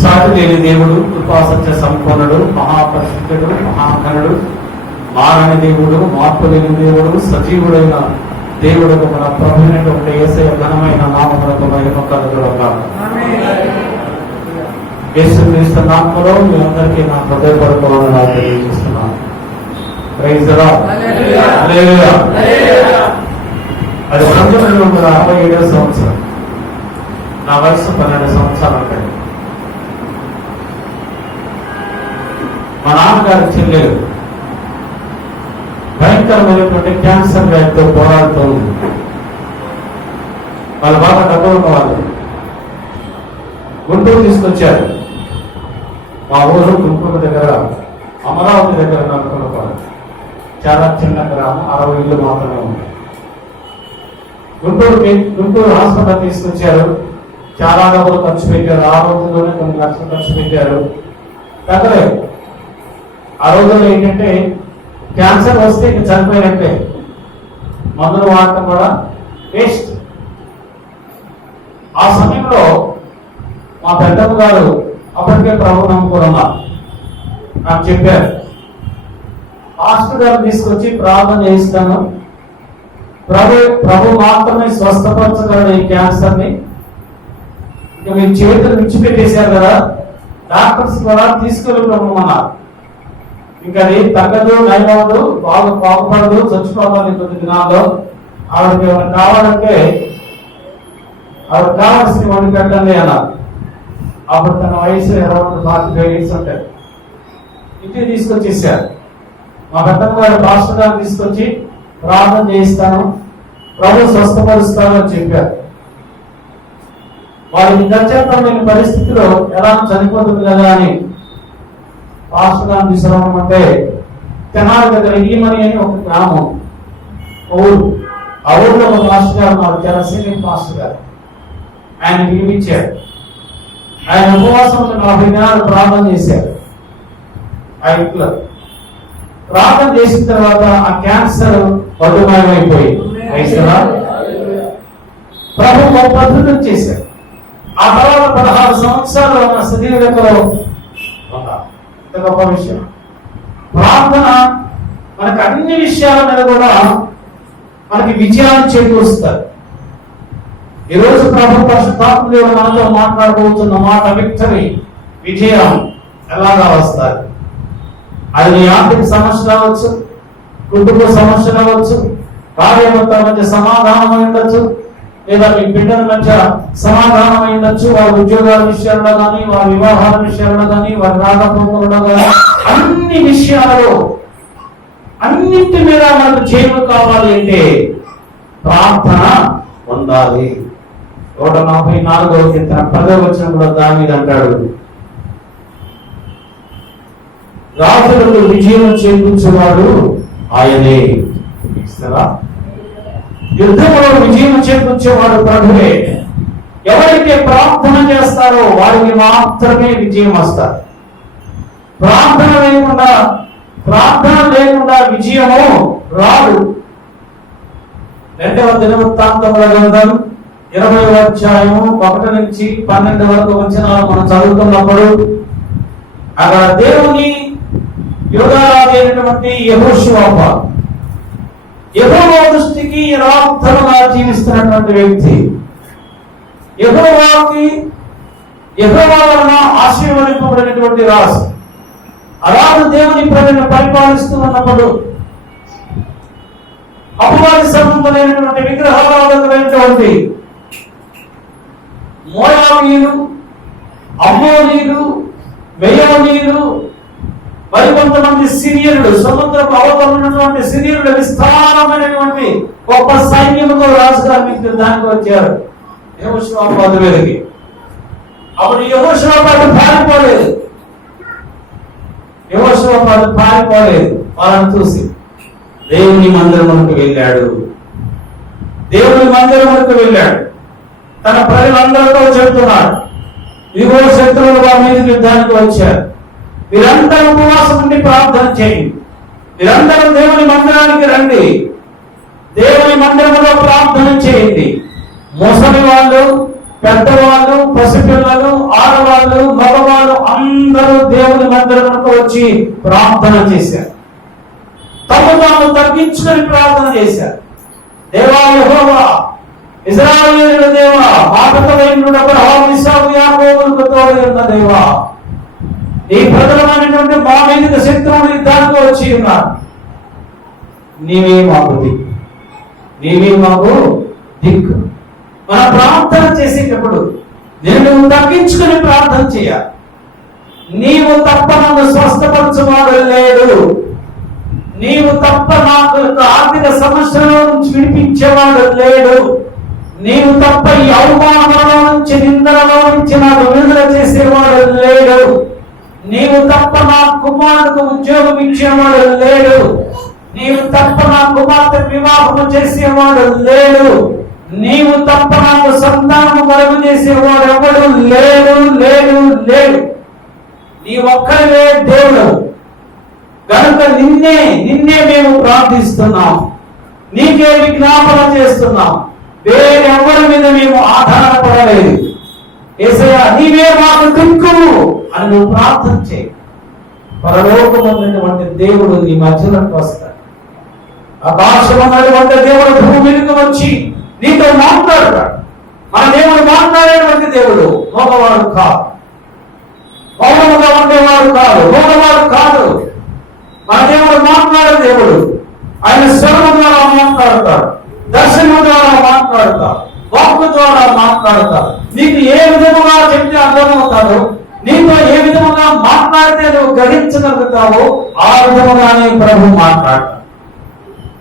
సాటి లేని దేవుడు, కృపాసత్య సంపన్నుడు, మహాపరిశుద్ధుడు, మహాఘనుడు, మారని దేవుడు, మార్పు లేని దేవుడు, సజీవుడైన దేవుడు మన ప్రభుత్వ యేసయ్య ఘనమైన నామములకు మహిమ కలుగుగాక. యేసుక్రీస్తు నామములో మీ అందరికీ నా హృదయపూర్వక వందనాలు తెలియజేస్తున్నాను. Praise the lord. హల్లెలూయా. అది 1967వ సంవత్సరం. నా వయసు 12 సంవత్సరాలు ఉంటాయి. మా నాన్నగారు చెల్లెలు భయంకరమైనటువంటి క్యాన్సర్ వ్యాధితో పోరాడుతూ ఉంది. వాళ్ళు బాగా డబ్బులు ఉన్నవాళ్ళు. గుంటూరు తీసుకొచ్చారు. మా ఊరు గుంటూరు దగ్గర, అమరావతి దగ్గర నడుపుకోవాలి. చాలా చిన్న గ్రామం, 60 ఇళ్ళు మాత్రమే ఉంది. గుంటూరు హాస్పిటల్ తీసుకొచ్చారు. చాలా డబ్బులు ఖర్చు పెట్టారు. ఆ రోజుల్లోనే కొన్ని లక్షలు ఖర్చు పెట్టారు. తగ్గలేదు. ఆ రోజుల్లో ఏంటంటే క్యాన్సర్ వస్తే ఇక చనిపోయినట్టే. మందులు వాడటం కూడా వేస్ట్. ఆ సమయంలో మా పెద్దమ్మ గారు అప్పటికే ప్రభు నమ్ముకున్నారు. నాకు చెప్పారు, పాస్టర్ గారు తీసుకొచ్చి ప్రార్థన చేయిస్తాను, ప్రభు మాత్రమే స్వస్థపరచగలడు ఈ క్యాన్సర్ ని. ఇక మీ చేతులు విడిచిపెట్టేశారు కదా, డాక్టర్స్ కూడా తీసుకెళ్ళమన్నారు. ఇంకా అది తగ్గదు, నయమవదు, బాగా బాగుపడదు, చచ్చిపోవాలి కొద్ది దినాల్లో. ఆవిడకి ఏమైనా కావాలంటే ఆవిడ కావాల్సిన వండి పెట్టండి అన్నారు. అప్పుడు తన వయసు 45 ఇయర్స్ ఉంటాయి. ఇంటికి తీసుకొచ్చేసారు. మా పెద్దమ్మ గారు పాస్టర్ గారు తీసుకొచ్చి ప్రార్థన చేయిస్తాను, ప్రభు స్వస్థపరుస్తాను అని చెప్పారు. వారికి గచ్చమైన పరిస్థితిలో ఎలా చనిపోతుంది కదా అని పాస్టర్ గారిని తీసుకురావమంటే, తెనాలి దగ్గర ఈమని అని ఒక గ్రామం, ఊరు. ఆ ఊరిలో ఒక పాస్టర్ గారు ఉన్నారు, చాలా సీనియర్ పాస్టర్ గారు. ఆయన పిలిపించారు. ఆయన ఉపవాసం 40 దినాలు ప్రార్థన చేశారు. ఆ ఇంట్లో ప్రార్థన చేసిన తర్వాత ఆ క్యాన్సర్ బదుమాయమైపోయింది. ప్రభు గొప్ప అద్భుతం చేశారు. ఆ తర్వాత 16 సంవత్సరాలు ఉన్న శరీరంలో గొప్ప విషయం. ప్రార్థన మనకు అన్ని విషయాల మీద కూడా మనకి విజయాన్ని చేకూరుస్తారు. ఈరోజు ప్రభు పరిశుద్ధాత్మ దేవుడు మనతో మాట్లాడబోతున్న మాట విక్టరీ, విజయం ఎలాగా వస్తారు. అది నీ ఆర్థిక సమస్య రావచ్చు, కుటుంబ సమస్య రావచ్చు, భార్యాభర్తల మధ్య సమాధానం ఉండొచ్చు, లేదా మీ బిడ్డల మధ్య సమాధానం ఉండొచ్చు, వారి ఉద్యోగాల విషయాల్లో కానీ, వారి వివాహాల విషయాల్లో కానీ, వారి రాకపోకలలో కానీ, అన్ని విషయాలలో అన్నింటి మీద మనకు జయము కావాలి అంటే ప్రార్థన పొందాలి. 144వ కీర్తన 10వ వచనంలో దావీదు అంటాడు, రాజులకు విజయం చేకూర్చేవాడు ఆయనే. యుద్ధంలో విజయం చేకూర్చేవాడు ప్రభువే. ఎవరైతే ప్రార్థన చేస్తారో వారికి మాత్రమే విజయం వస్తారు. ప్రార్థన లేకుండా విజయము రాదు. 2వ దినవృత్తాంతముల గ్రంథం 20వ అధ్యాయము 1 నుంచి 12 వరకు వచనాలు మనం చదువుతున్నప్పుడు అక్కడ దేవుని యోధారాజు అయినటువంటి యెహోవా దృష్టికి యథార్థముగా జీవిస్తున్నటువంటి వ్యక్తి, యెహోవా వలన ఆశీర్వదింపబడినటువంటి రాజు. అలాగే దేవుని ప్రజలను పరిపాలిస్తూ ఉన్నప్పుడు అపవాది సంబంధమైనటువంటి విగ్రహారాధకులైనటువంటి మోయాబీయులు, అమ్మోనీయులు, మెయోనీయులు, మరికొంతమంది సిరియనులు, సముద్రపు అవతల ఉన్నటువంటి సిరియనులు విస్తారమైనటువంటి గొప్ప సైన్యముతో రాజుగారి మీద యుద్ధానికి వచ్చారు యెహోషువపాతు మీదకి. అప్పుడు యెహోషువపాతు పారిపోలేదు. వాళ్ళని చూసి దేవుని మందిరమునకు వెళ్ళాడు. తన ప్రజలందరితో చెబుతున్నాడు, ఇదిగో శత్రువులు వారి మీదకి యుద్ధానికి వచ్చారు, మీరందరూ ఉపవాసం ఉండి ప్రార్థన చేయండి, మీరందరూ దేవుని మందిరానికి రండి, దేవుని మందిరంలో ప్రార్థన చేయండి, ముసలి వాళ్ళు, పెద్దవాళ్ళు, పసిపిల్లలు, ఆడవాళ్ళు, మగవాళ్ళు అందరూ దేవుని మందిరంలో వచ్చి ప్రార్థన చేశారు. తాము తగ్గించుకొని ప్రార్థన చేశారు. దేవా యెహోవా, ఇశ్రాయేలు దేవా, మాటకమైనటువంటి అబ్రహాము, ఇస్సాకు, యాకోబులకు తోడై ఉన్న దేవా, నీ ప్రజలమైనటువంటి మా మీదకి శత్రువులు యుద్ధానికి వచ్చి ఉన్నారు. నీవే మాకు దిక్కు, నీవే మాకు దిక్కు. మన ప్రార్థన చేసేటప్పుడు నేను తగ్గించుకుని ప్రార్థన చేయాలి. నీవు తప్ప నన్ను స్వస్థపరచువాడు లేడు, నీవు తప్ప నాకు ఆర్థిక సమస్యల నుంచి విడిపించేవాడు లేడు, నీవు తప్ప ఈ అవమానంలో నుంచి, నిందలలో నుంచి నాకు విడుదల చేసేవాడు లేడు, నీవు తప్ప నా కుమారుడికి ఉద్యోగం ఇచ్చేవాడు లేడు, నీవు తప్ప నా కుమార్తె వివాహం చేసేవాడు లేడు, నీవు తప్ప నాకు సంతానం కలుగు చేసేవాడు ఎవడు లేడు లేడు లేడు. నీ ఒక్కరివే దేవుడు కనుక నిన్నే మేము ప్రార్థిస్తున్నాం, నీకే విజ్ఞాపన చేస్తున్నాం. వేరెవరి మీద మేము ఆధారపడలేదు. యేసయ్యా, నీవే మాకు దిక్కు అని నువ్వు ప్రార్థన చేయి. పరలోకమైనటువంటి దేవుడు నీ మధ్యలోకి వస్తాడు. ఆకాశమైనటువంటి దేవుడు భూమి మీదకి వచ్చి నీతో మాట్లాడతాడు. మన దేవుడు మాట్లాడేటువంటి దేవుడు మగవాడు కాదు, మౌనముగా ఉండేవాడు కాదు, మౌనవాడు కాదు. మన దేవుడు మాట్లాడే దేవుడు. ఆయన స్వరము ద్వారా మాట్లాడతాడు, దర్శనం ద్వారా మాట్లాడతాడు, వాక్కు ద్వారా మాట్లాడతాడు. నీకు ఏ విధముగా చెప్తే అర్థమవుతాడు, నీతో ఏ విధముగా మాట్లాడితే నువ్వు గ్రహించగలుగుతావో ఆ విధముగానే ప్రభు మాట్లాడతాడు.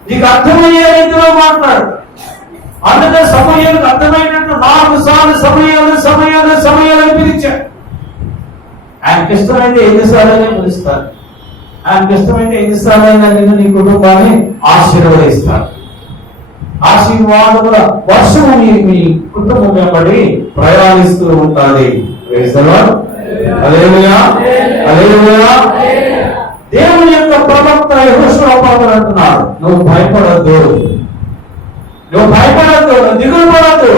నీకు అర్థమయ్యే రీతిలో మాట్లాడతాడు. అందుకే సమయానికి అర్థమైనట్టు 4 సార్లు సమయాలు పిలిచాడు. ఆయనకి ఇష్టమైతే 5 సార్లు పిలుస్తాడు. ఆయనకి ఇష్టమైతే 5 సార్లైనా నిన్ను, నీ కుటుంబాన్ని ఆశీర్వదిస్తాడు. ఆశీర్వాదముల వర్షము మీ కుటుంబం వెంబడి ప్రయాణిస్తూ ఉంటుంది. దేవుని యొక్క ప్రవక్త యెహోషువ అంటున్నాడు, నువ్వు భయపడద్దు, నువ్వు దిగులు పడద్దు,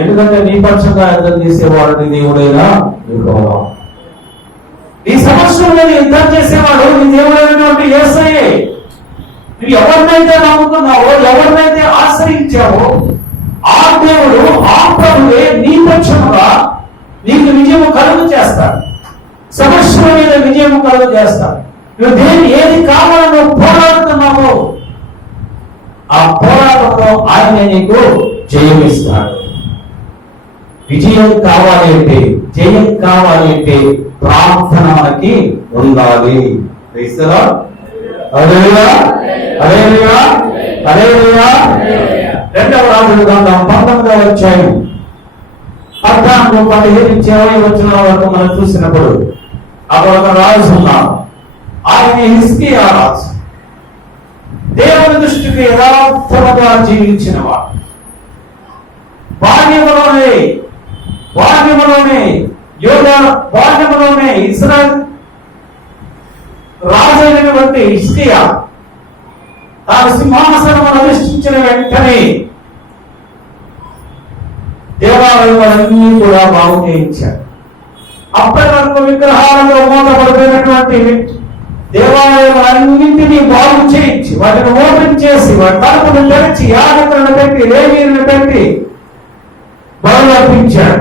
ఎందుకంటే నీ పక్షంగా యుద్ధం చేసేవాడు నీ దేవుడైనా యెహోవా. నీ సమస్యల మీద యుద్ధం చేసేవాడు నీ దేవుడైనటువంటి యేసయ్యే. నువ్వు ఎవరినైతే నమ్ముకున్నావో, ఎవరినైతే ఆశ్రయించావో ఆ దేవుడు, ఆ ప్రభువే నీ పక్షముగా నీకు విజయము కలుగు చేస్తాడు. సమస్యల మీద విజయము కలుగు చేస్తాడు. నువ్వు ఏది కావాలని నువ్వు పోరాడుతున్నావో ఆ పోరాటంలో ఆయన నీకు జయమిస్తాడు. విజయం కావాలి అంటే, జయం కావాలి అంటే ప్రార్థన మనకి ఉండాలి. రెండవ రాజుల గ్రంథం 19వ అధ్యాయం 14-15 వచనాల వరకు మనం చూసినప్పుడు అక్కడ ఒక రాజు ఉన్నాడు. ఆయన హిజ్కియా రాజు. దేవుని దృష్టికి యథార్థముగా జీవించిన వాడు. బాల్యములోనే ఇశ్రాయేలు రాజైనటువంటి హిజ్కియా తాను సింహాసనం అధిష్ఠించిన వెంటనే దేవాలయాలన్నీ కూడా బాగు చేయించాడు. అప్పటి వరకు విగ్రహాలలో మూతపడిపోయినటువంటి దేవాలయాలన్నింటినీ బాగు చేయించి, వాటిని ఓపెన్ చేసి, వాటి తలుపును తెరిచి, యాజకులను పెట్టి, లేవీయులను పెట్టి బలు అర్పించాడు.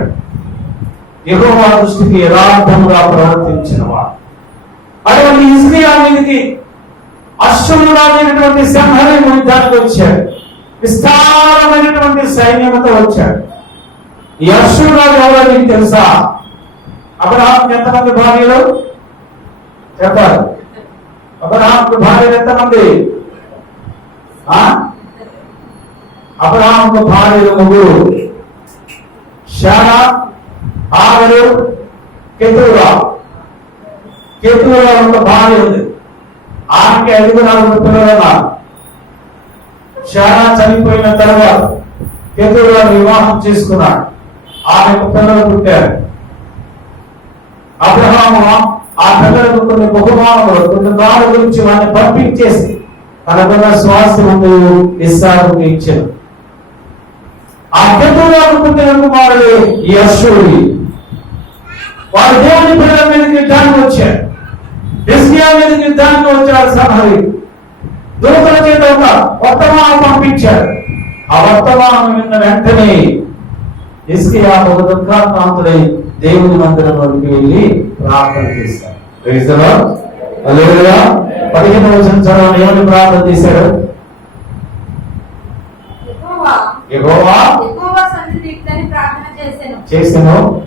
యెహోవా దృష్టికి యథార్థముగా ప్రవర్తించిన వాడు. అటువంటి హిజ్కియా మీదకి అశ్షూరు రాజైనటువంటి సన్హెరీబు యుద్ధానికి వచ్చాడు. విస్తారమైనటువంటి సైన్యంతో వచ్చాడు. ఈ అశ్షూరు రాజు ఎవరో నీకు తెలుసా? అబ్రహాముకి ఎంతమంది భార్యలు చెప్పాలి? అబ్రహాముకి భార్యలు ఎంతమంది? అబ్రహాముకు భార్యలు 3: శారా, ఆగరు, కెతూరా. కెతూరా ఒక భార్య ఉంది. ఆమెకి 5 పిల్లలు ఉన్నారు. శారా చనిపోయిన తర్వాత కెతూరా వివాహం చేసుకున్నాడు. ఆమెకు పిల్లలు పుట్టారు. అబ్రహాము ఆ పిల్లలకు కొన్ని బహుమానములు, కొన్ని దాని గురించి వారిని పంపించేసి తనకున్న స్వాస్థ్యము ఇస్సాకుకు ఇచ్చాడు. ఆ కెతూరాకు పుట్టిన కుమారుడు ఈ అశ్షూరి. వారు దేవుని ప్రజల మీదకి యుద్ధానికి వచ్చారు. హిజ్కియా మీదకి యుద్ధానికి వచ్చారు. సన్హరీబు దూతల చేత ఒక వర్తమానం పంపించారు. ఆ వర్తమానం విన్న వెంటనే హిజ్కియా ఒక దుఃఖాక్రాంతుడై దేవుని మందిరంలోకి వెళ్ళి ప్రార్థన చేశారు. Praise the lord. హల్లెలూయా. 15వ వచనం ఏమని ప్రార్థన చేశాడు? యెహోవా సన్నిధిని ప్రార్థన చేసెను.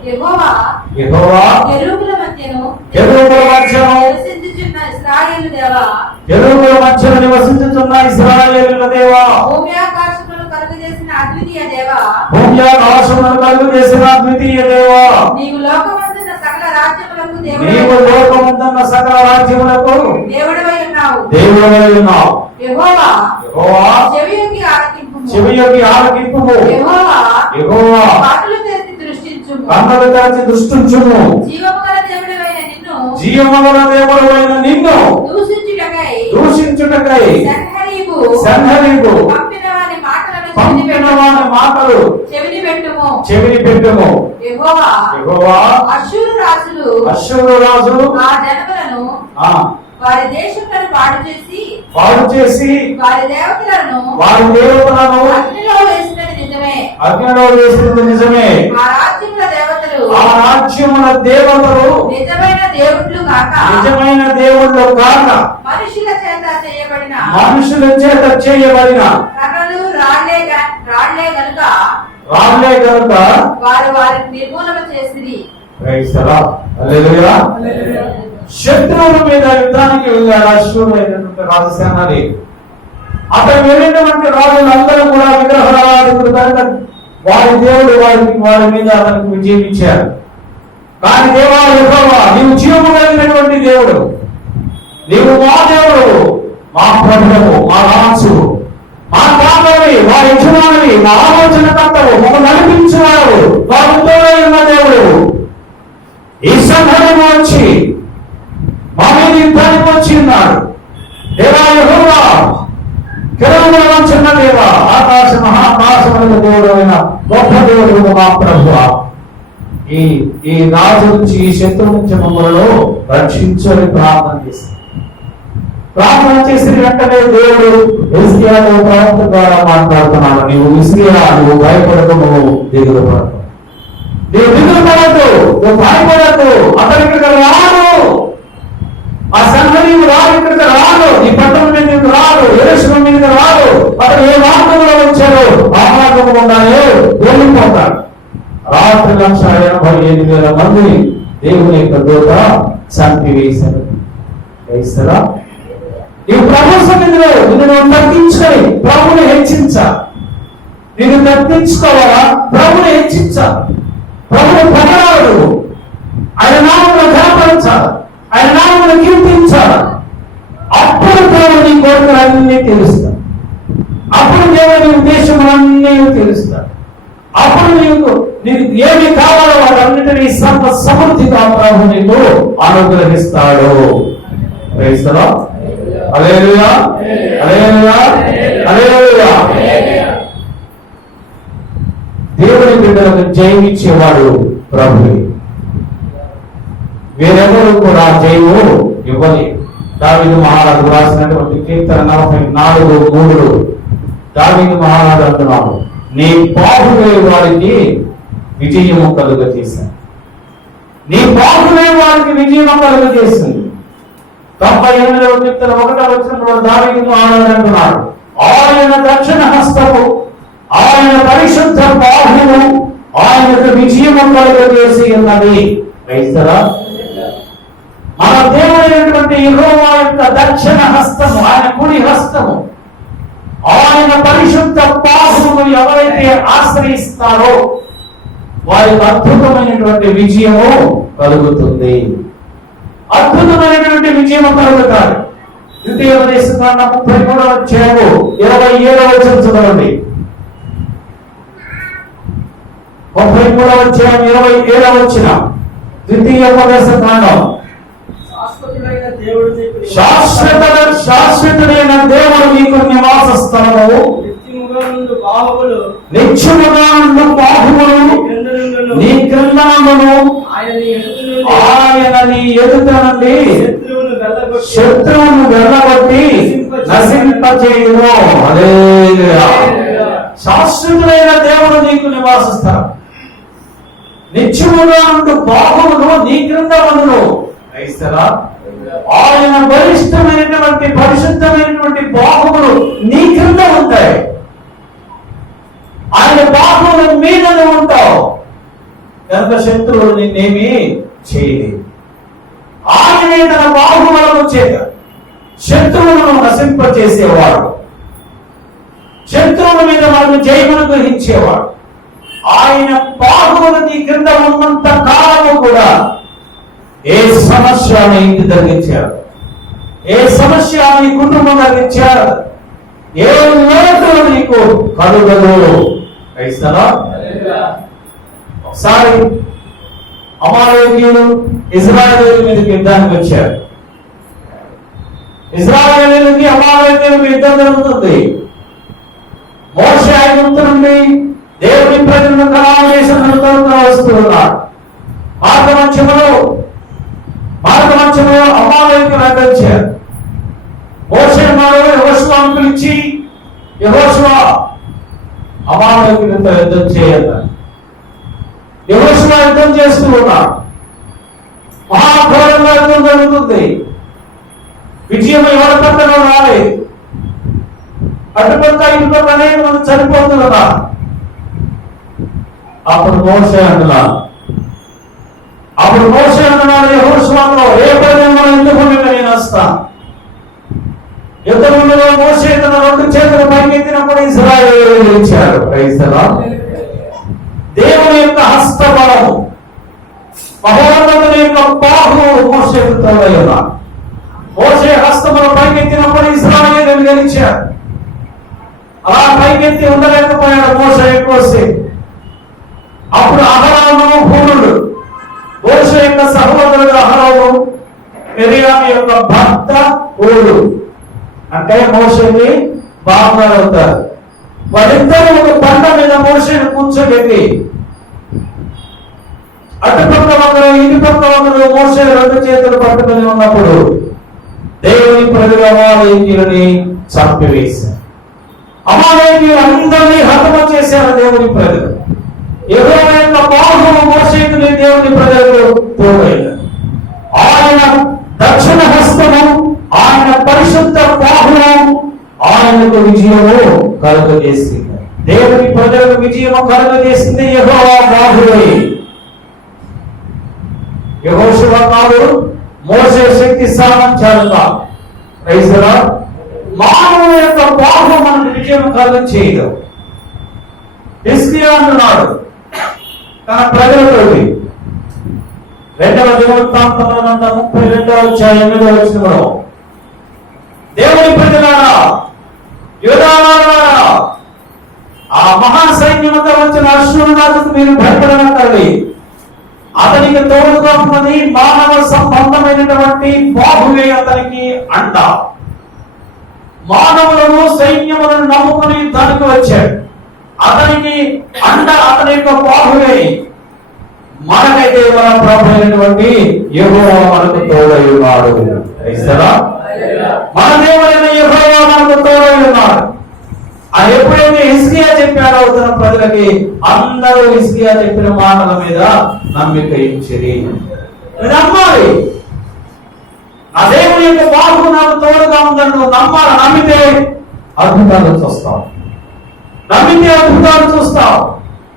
యెహోవా కెరూబుల మధ్యను నివసించుచున్న ఇశ్రాయేలుల దేవా, భూమి ఆకాశములను కలుగజేసిన అద్వితీయ దేవా, నీవు లోకమందున్న సకల రాజ్యములకు దేవుడవై ఉన్నావు. యెహోవా చెవియొగ్గి ఆలకింపుము. యెహోవా కన్నులు తెరచి దృష్టించుము. జీవముగల దేవుడవైన నిన్ను దూషించుటకై సన్హరీబు పంపిన వాని మాటలు చెవిని పెట్టుము. యెహోవా అశ్షూరు రాజులు ఆ జనములను వారి దేశములను పాడు చేసి వారి దేవతలను అగ్నిలో వేసినది నిజమే. ఆ రాజ్యముల దేవతలు నిజమైన దేవుళ్ళు కాక మనుషుల చేత చేయబడిన రాళ్లే గనుక వారు వారిని నిర్మూలన చేసిరి. Praise the lord. హల్లెలూయా. శత్రువుల మీద యుద్ధానికి వెళ్ళాడు అశ్షూరైనటువంటి రాజసేనాని. అతను వెళ్ళినటువంటి రాజులందరూ కూడా విగ్రహారాధకులు కనుక వారి దేవుడు వారి మీద అతనికి విజయం ఇచ్చారు. కానీ దేవా యెహోవా, నీవు జీవము కలిగినటువంటి దేవుడు, నీవు మా దేవుడు, మా ప్రభువు, మా రాజు, మా కాపరి, మా యజమాని, మా ఆలోచన కర్తవు, మమ్మల్ని నడిపించేవాడు, వారితో ఉన్న దేవుడు. ఈ సంఘటన వచ్చి మా మీద యుద్ధానికి వచ్చి ఉన్నాడు. దేవా యెహోవా, కెరూబుల వంచున్న దేవా, ఆకాశ మహాకాశములకు దేవుడు అయిన గొప్ప దేవుడు మా ప్రభువా, ఈ రాజు నుంచి ఈ శత్రు నుంచి మమ్మల్ని రక్షించని ప్రార్థన చేసిన వెంటనే దేవుడు హిజ్కియాతో ప్రవక్త ద్వారా మాట్లాడుతున్నాడు. నువ్వు భయపడకు, నువ్వు దిగులు పడకు, నువ్వు భయపడకు. అతనికి రాడు, ఆ సన్హరీబు రాడు, ఇక్కడికి రాడు, ఈ పట్టణం మీదకి రాడు, యెరూషలేము మీదకి రాడు. అతను ఏ మార్గంలో వచ్చాడో ఆ మార్గం గుండానే వెళ్ళిపోతాడు. రాత్రి 1,85,000 మందిని దేవుని యొక్క దూత చంపివేశారు. వేస్తారా? ఈ ప్రభు సన్నిధిలో నిన్ను తగ్గించుకొని ప్రభుని హెచ్చించాలి. నిన్ను తగ్గించుకోవాలా? ప్రభుని హెచ్చించాలి. ప్రభుని పగలాడు, ఆయన నామమును ఘనపరచాలి, ఆయన నామమును కీర్తించాలి. అప్పుడు దేవుడు నీ కోరికలన్నీ తెలుస్తాడు. అప్పుడు దేవుని ఉద్దేశములన్నీ తెలుస్తాడు. అప్పుడు నీకు ఏమి కావాలో వాటన్నిటినీ సమృద్ధిగా ప్రభు నీకు అనుగ్రహిస్తాడు. Praise the lord. Hallelujah, hallelujah, hallelujah. దేవుని బిడ్డలకు జయమిచ్చేవాడు ప్రభువే. వేరెవరు కూడా జయము ఇవ్వలేదు. దావీదు మహారాజు రాసినటువంటి కీర్తన 44:3 దావీదు మహారాజు అంటున్నాడు, నీ బాహువే వారికి విజయము కలుగజేశాను. నీ బాహువే వారికి విజయము కలుగజేసింది. 98వ కీర్తన 1వ వచనంలో దావీదు మహారాజు అంటున్నాడు, ఆయన దక్షిణ హస్తము, ఆయన పరిశుద్ధ బాహువు ఆయనకు విజయము కలుగజేసి ఉన్నది. క్రైస్తరా, మన దేవుడైనటువంటి యెహోవా యొక్క దక్షిణ హస్తము, ఆయన కుడి హస్తము, ఆయన పరిశుద్ధ బాహువును ఎవరైతే ఆశ్రయిస్తారో వారికి అద్భుతమైనటువంటి విజయము కలుగుతుంది. అద్భుతమైనటువంటి విజయము కలుగుతారు. 2వ 33వ అధ్యాయము 27వ వచనం చదవండి. 33వ అధ్యాయం 27వ వచనం. 2వ శాశ్వతుడైన దేవుడు నీకు నివాస స్థలము, నిత్యముగా ఉండు బాహువులు నీ క్రిందనుండును. ఆయన నీ ఎదుట నుండి శత్రువును వెళ్ళగొట్టి నశింపచేయును. హల్లెలూయా. శాశ్వతులైన దేవుడు నీకు నివాసిస్తాడు. నిత్యముగా ఉండు బాహువులు నీ క్రింద ఉండును. క్రైస్తరా, ఆయన బలిష్టమైనటువంటి పరిశుద్ధమైనటువంటి బాహువులు నీ క్రింద ఉంటాయి. ఆయన బాహువుల మీద ఉంటావు కనుక శత్రువులు నిన్నేమి చేయలేదు. ఆయనే తన బాహువులను చేత శత్రువులను నశింపచేసేవాడు. శత్రువుల మీద మనకు జయమును గ్రహించేవాడు. ఆయన బాహువులు నీ క్రింద ఉన్నంత కాలము కూడా ఏ సమస్య నీ ఇంటి తగ్గించారు, ఏ సమస్య నీ కుటుంబం తగ్గించారు, ఏ లోటు నీకు కలుగదు. క్రైస్తవా, ఒకసారి అమాలేకీయులు ఇశ్రాయేలీయుల మీదకి యుద్ధానికి వచ్చారు. ఇశ్రాయేలీయులకి అమాలేకీయులకు యుద్ధం జరుగుతుంది. మోషే ఐగుప్తు నుండి దేవుని ప్రజలను కనాను దేశంలో వస్తూ ఉన్నాడు. మార్గమధ్యములో అమాలేకీయులు అడ్డొచ్చారు. మోషే యెహోషువను పిలిచి, యెహోషువ అమాలేకీయులతో యుద్ధం చేయన్నారు. యెహోషువ యుద్ధం చేస్తూ ఉన్నాడు. మహాఘోరంగా యుద్ధం జరుగుతుంది. విజయం ఎవరి పక్కన రాలేదు. అటుపక్క ఇటుపక్క అనేక మంది చనిపోతున్నారు. అప్పుడు మోషే అంటున్నాడు యెహోషువతో, ఏ ప్రజలను ఎందుకు నేను వస్తాను. యుద్ధంలో మోషే తన రెండు చేతులు పైకెత్తినప్పుడు ఇశ్రాయేలీయులు ఇచ్చారు. క్రైస్తవా, దేవుని యొక్క హస్తబలము, మహోన్నతుని యొక్క బాహువు మోషేకు తోడై ఉన్నాడు. మోషే హస్తమును పైకెత్తినప్పుడు ఇశ్రాయేలీయులు గెలిచారు. అలా పైకెత్తి ఉండలేకపోయాడు మోషే ఎక్కువసేపు. అప్పుడు అహరోను హూరుడు, మోషే యొక్క సహోదరుడు అహరోను, మిరియాము యొక్క భర్త హూరుడు, అంటే మోషేకి బావగారు అవుతారు. వారిద్దరూ ఒక బండ మీద మోషేను కూర్చోబెట్టి అటుపక్క ఒకరు ఇటుపక్క ఒకరు మోషే రెండు చేతులు పట్టుకుని ఉన్నప్పుడు దేవుని ప్రజలు అమాలేకీయులని చంపివేశారు. అమాలేకీయులు అందరినీ హతము చేశారు దేవుని ప్రజలు. యెహోవా యొక్క బాహువు మోషేకు దేవుని ప్రజలకు తోడైనారు. ఆయన దక్షిణ హస్తము, ఆయన పరిశుద్ధ బాహువు ఆయనకు విజయము కలుగజేసింది. దేవుని ప్రజలకు విజయము కలుగజేసింది యెహోవా బాహువే. యెహోషువ కాదు, మోషే శక్తి సామర్థ్యాలు కాదు. క్రైస్తవా, మానవుల యొక్క బాహువు మనకు విజయం కలుగజేయదు. హిజ్కియా అంటున్నాడు తన ప్రజలతోటి, 2వ దినవృత్తాంతముల 32వ అధ్యాయం 8వ వచనంలో, దేవుని ప్రజలారా, యూదావారులారా, ఆ మహా సైన్యముతో వచ్చిన అశ్షూరురాజుకు మీరు భయపడనక్కర్లేదు. అతనికి తోడుగా ఉన్నది మానవ సంబంధమైనటువంటి బాహువే అతనికి అండ. మానవులను సైన్యములను నమ్ముకుని దానికి వచ్చాడు. అతనికి అండ అతని యొక్క బాహువే. మనకైతే మన ప్రభు అయినటువంటి యెహోవా మనకు తోడై ఉన్నాడు. మన దేవుడైన యెహోవా మనకు తోడై ఉన్నాడు. అది ఎప్పుడైతే హిజ్కియా చెప్పాడో తన ప్రజలకి, అందరూ హిజ్కియా చెప్పిన మాటల మీద నమ్మిక ఇచ్చిరి. నమ్మాలి, ఆ దేవుని యొక్క బాహువు నాకు తోడుగా ఉందని నువ్వు నమ్మాలి. నమ్మితే అద్భుతాలు చూస్తావు. నమ్మితే అద్భుతాలు చూస్తావు.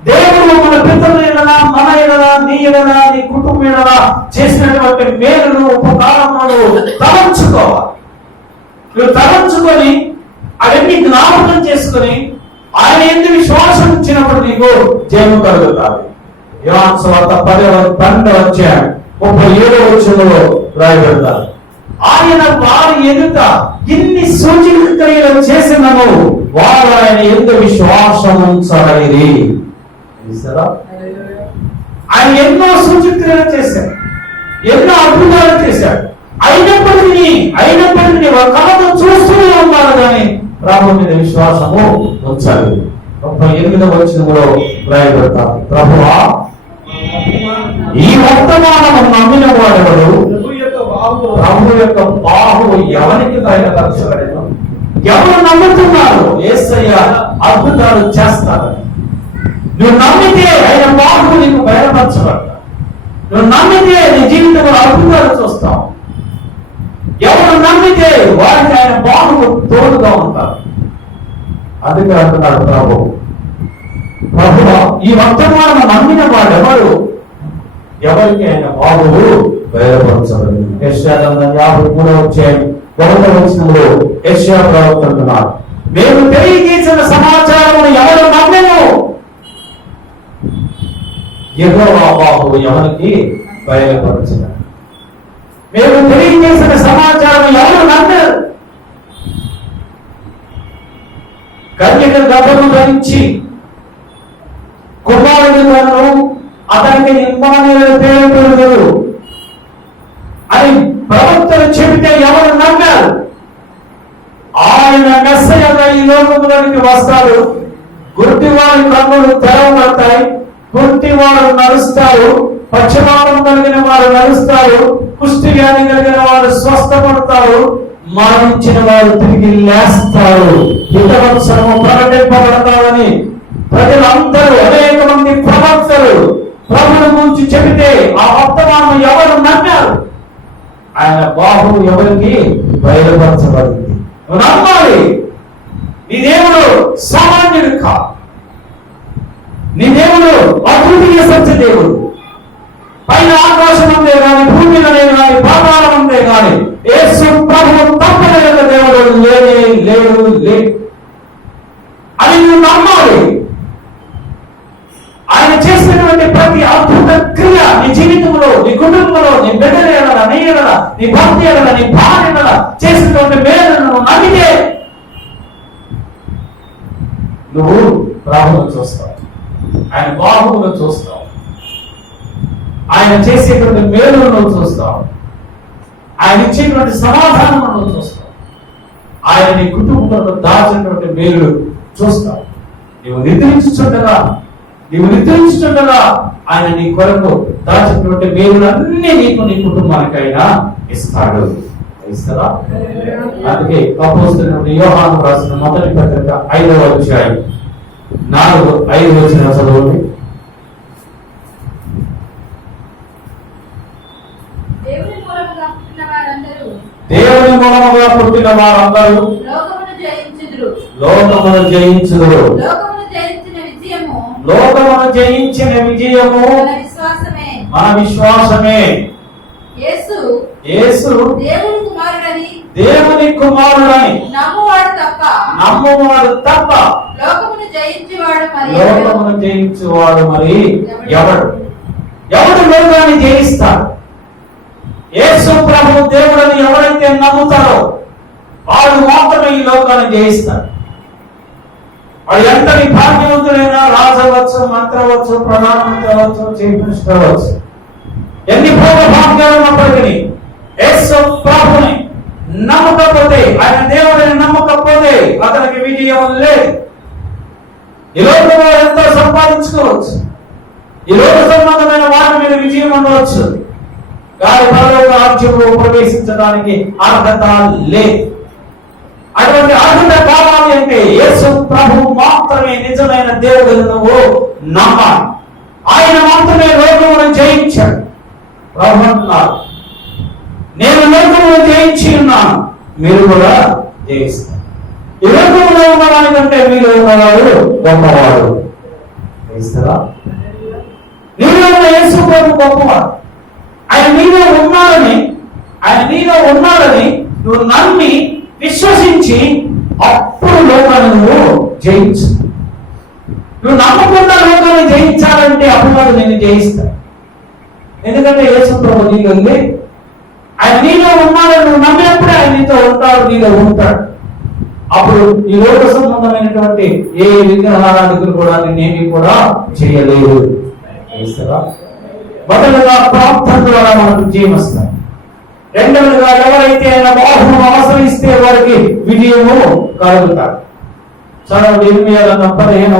దేవుడు మన పితరుల ఎడల, మన ఎడల, నీ ఎడల, నీ కుటుంబం ఎడల చేసినటువంటి మేలును, ఉపకారములను తలంచుకోవాలి. నువ్వు తలంచుకొని అవన్నీ జ్ఞాపకం చేసుకుని ఆయన ఎందుకు విశ్వాసం ఇచ్చినప్పుడు నీకు జయము కలుగుతాది. యోహాను సువార్త 12వ అధ్యాయం 37వ వచనంలో రాయబడతారు. ఆయన వారి ఎదుట ఇన్ని సూచనలు చేసినను వారు ఆయన ఎందుకు విశ్వాసం ఉంచలేరు. ఆయన ఎన్నో సూచనలు చేశాడు, ఎన్నో అద్భుతాలు చేశాడు. అయినప్పటికీ కళతో చూస్తూనే ఉన్నారు కానీ ప్రభు మీద విశ్వాసము ఉంచాలి. ఒక 38వ వచనంలో రాయబడతారు, ప్రభువా ఈ వర్తమానము నమ్మిన వాడెవడు, ప్రభు యొక్క బాహువు ఎవరికి బయలుపరచబడెను? ఎవరు నమ్ముతున్నారు యేసయ్య అద్భుతాలు చేస్తారని? నువ్వు నమ్మితే ఆయన బాహువు నీకు బయలుపరచబడతాడు. నువ్వు నమ్మితే నీ జీవితంలో అద్భుతాలు చూస్తావు. ఎవరు నమ్మితే వారికి ఆయన బాహువు తోడుగా ఉంటారు. అందుకే అంటున్నాడు ప్రభు, ప్రభువా ఈ వర్తమానం నమ్మిన వాడెవడు, ఎవరికి ఆయన బాహువు బయలుపరచబడింది. యెషయా 53వ అధ్యాయం 1వ వచనంలో యెషయా ప్రవక్త అంటున్నాడు, మేము తెలియజేసిన సమాచారమును ఎవరు నమ్మెను, యెహోవా బాహువు ఎవరికి బయలుపరచబడింది. మేము తెలియజేసిన సమాచారం ఎవరు నమ్మారు? కన్యక గర్భము ధరించి కుమారుడును అతనికి ఇమ్మానుయేలు పేరు పెరుగుతాడు అని ప్రవక్తలు చెబితే ఎవరు నమ్మారు? ఆయన మెస్సయ్యగా ఈ లోకంలోనికి వస్తాడు, గుడ్డి వారి కన్నులు తెరవబడతాయి, గుడ్డి వారు నడుస్తారు, పక్షపాతం కలిగిన వారు నడుస్తారు, కుష్టి వ్యాధి కలిగిన వారు స్వస్థపడతారు, మరణించిన వారు తిరిగి లేస్తారు, హితవత్సరము ప్రకటింపబడతారని ప్రజలందరూ అనేక మంది ప్రవక్తలు ప్రభువుని గురించి చెబితే ఆ వర్తమానం ఎవరు నమ్మారు? ఆయన బాహువు ఎవరికి బయలుపరచబడింది. నువ్వు నమ్మాలి. నీ దేవుడు సామాన్యుడు కాదు. నీ దేవుడు అద్భుతీయ సత్య దేవుడు. పైన ఆకాశం ఉందే గాని, భూమి గాని, పాతాళం ఉందే గాని యేసు ప్రభువు తప్పలేని దేవుడు లేనే లేడు. అది నువ్వు నమ్మాలి. ఆయన చేసినటువంటి ప్రతి అద్భుత క్రియ నీ జీవితంలో, నీ కుటుంబంలో, నీ బిడ్డల ఎడల, నీ ఎడల, నీ భర్త ఎడల, నీ భార్య ఎడల చేసినటువంటి మేలును నమ్మితే నువ్వు ప్రభువును చూస్తావు, ఆయన బాహువును చూస్తావు, ఆయన చేసేటువంటి మేలును నువ్వు చూస్తావు, ఆయన ఇచ్చేటువంటి సమాధానం నువ్వు చూస్తావు, ఆయన నీ కుటుంబంలో దాచినటువంటి మేలు చూస్తావు. నీవు నిద్రించుండగా ఆయన నీ కొరకు దాచినటువంటి మేలులన్నీ నీకు, నీ కుటుంబానికైనా ఇస్తాడు. ఇస్తారా? అందుకే అపోస్తలుడైన యోహాను రాసిన మొదటి పత్రిక 5వ అధ్యాయం 4-5 వచనం చదవండి. దేవుని మూలముగా పుట్టిన వారందరూ లోకమును జయించుదురు. లోకమును జయించిన విజయము మన విశ్వాసమే. యేసు దేవుని కుమారుడని నమ్మువాడు తప్ప లోకమును జయించువాడు మరి ఎవడు లోకాన్ని జయిస్తాడు? యేసు ప్రభువు దేవుడని ఎవరైతే నమ్ముతారో వాడు మాత్రమే ఈ లోకాన్ని జయిస్తాడు. వాడు ఎంతటి భాగ్యవంతుడైనా రాజు అవ్వచ్చు, మంత్రి అవ్వచ్చు, ప్రధానమంత్రి అవ్వచ్చు, చీఫ్ మినిస్టర్ అవ్వచ్చు, ఎన్ని భోగ భాగ్యాలు ఉన్నప్పటికీ యేసు ప్రభుని నమ్మకపోతే, ఆయన దేవుడిని నమ్మకపోతే అతనికి విజయం లేదు. ఈ లోకంలో ఎంతో సంపాదించుకోవచ్చు, ఈ లోక సంబంధమైన వాటి మీద విజయం ఉండవచ్చు, కానీ పరలోక రాజ్యంలో ప్రవేశించడానికి అర్హత లేదు. అటువంటి అర్హత కావాలి అంటే యేసు ప్రభు మాత్రమే నిజమైన దేవుడు నువ్వు నమ్మాలి. ఆయన మాత్రమే లోకమును జయించాడు. ప్రభు అంటున్నారు, నేను లోకమును జయించి ఉన్నాను, మీరు కూడా జయిస్తారు. ఈ లోకంలో ఉన్నదానికంటే మీరు ఉన్నవాడు గొప్పవాడు. జయిస్తారా? నీలో ఉన్న యేసు ప్రభు గొప్పవాడు. ఆయన నీలో ఉన్నాడని నువ్వు నమ్మి విశ్వసించి అప్పుడు లోకాన్ని నువ్వు జయించు. నువ్వు నమ్మకుండా లోకాన్ని జయించాలంటే అప్పుడు నేను జయిస్తాను. ఎందుకంటే యేసు ప్రభు నీలో ఉంది. ఆయన నీలో ఉన్నాడని నువ్వు నమ్మినప్పుడే ఆయన నీతో ఉంటాడు, నీలో ఉంటాడు. అప్పుడు ఈ లోక సంబంధమైనటువంటి ఏ విగ్రహారాధికులు కూడా నేనేమి కూడా చేయలేదు. మొదలుగా ప్రార్థన ద్వారా మనకు విజయం వస్తాయి. రెండవదిగా ఎవరైతే ఆయన బాహువును ఆశ్రయిస్తే వారికి విజయము కలుగుతాడు. చదవండి. 15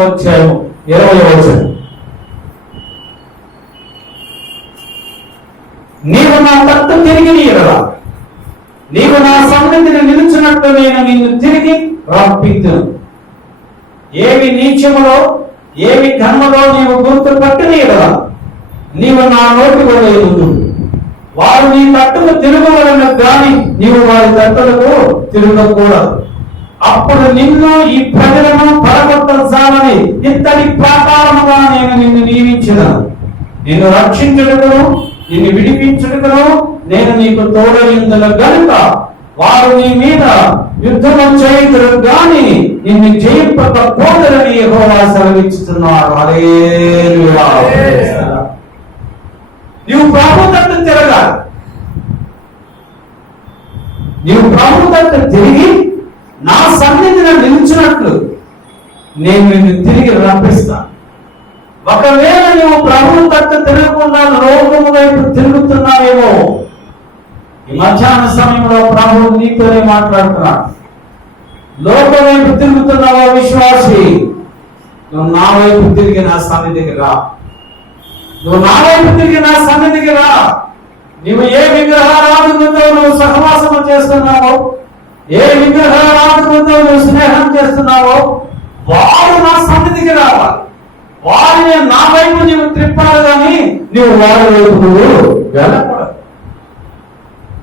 నీవు నా తట్టు తిరిగి నీయరా, నీవు నా సన్నిధిని నిలుచున్నట్టు నేను నిన్ను తిరిగి రప్పింతును. ఏవి నీచములో ఏవి ఘనములో నీవు గుర్తు పట్టినీయరా, నీవు నా నోటి వదిలేదు. వారు నీ తట్టుకు తిరగవలను గాని నీవు వారి తట్టులకు తిరగకూడదు. అప్పుడు నిన్ను ఈ ప్రజలను పడగొట్టసాలని ఇంతటి ప్రాకారముగా నేను నిన్ను నియమించదను. నిన్ను రక్షించుటకును నిన్ను విడిపించుటకును నేను నీకు తోడయుందును గనుక వారు నీ మీద యుద్ధము చేయుదురు గాని నిన్ను జయింపకపోదురని యెహోవా సెలవిస్తున్నాడు. హల్లెలూయా. నీవు ప్రభు తట్టు తిరగాలి. నీవు ప్రభు తట్టు తిరిగి నా సన్నిధిని నిలిచినట్లు నేను నిన్ను తిరిగి రప్పిస్తాను. ఒకవేళ నువ్వు ప్రభువు తట్టు తిరగకుండా లోకము వైపు తిరుగుతున్నావేమో, ఈ మధ్యాహ్న సమయంలో ప్రభువు నీతోనే మాట్లాడుతున్నాడు. లోకం వైపు తిరుగుతున్నావా విశ్వాసి, నువ్వు నా వైపు తిరిగి నా సన్నిధికి రా. నువ్వు నా వైపు తిరిగి నా సన్నిధికి రా. నువ్వు ఏ విగ్రహారాధనతో నువ్వు సహవాసము చేస్తున్నావో, ఏ విగ్రహారాధనతో నువ్వు స్నేహం చేస్తున్నావో, వారు నా సన్నిధికి రావాలి. వారిని నా వైపు నువ్వు త్రిప్పాలి కానీ నువ్వు వారి వైపు నువ్వు వెళ్ళకూడదు.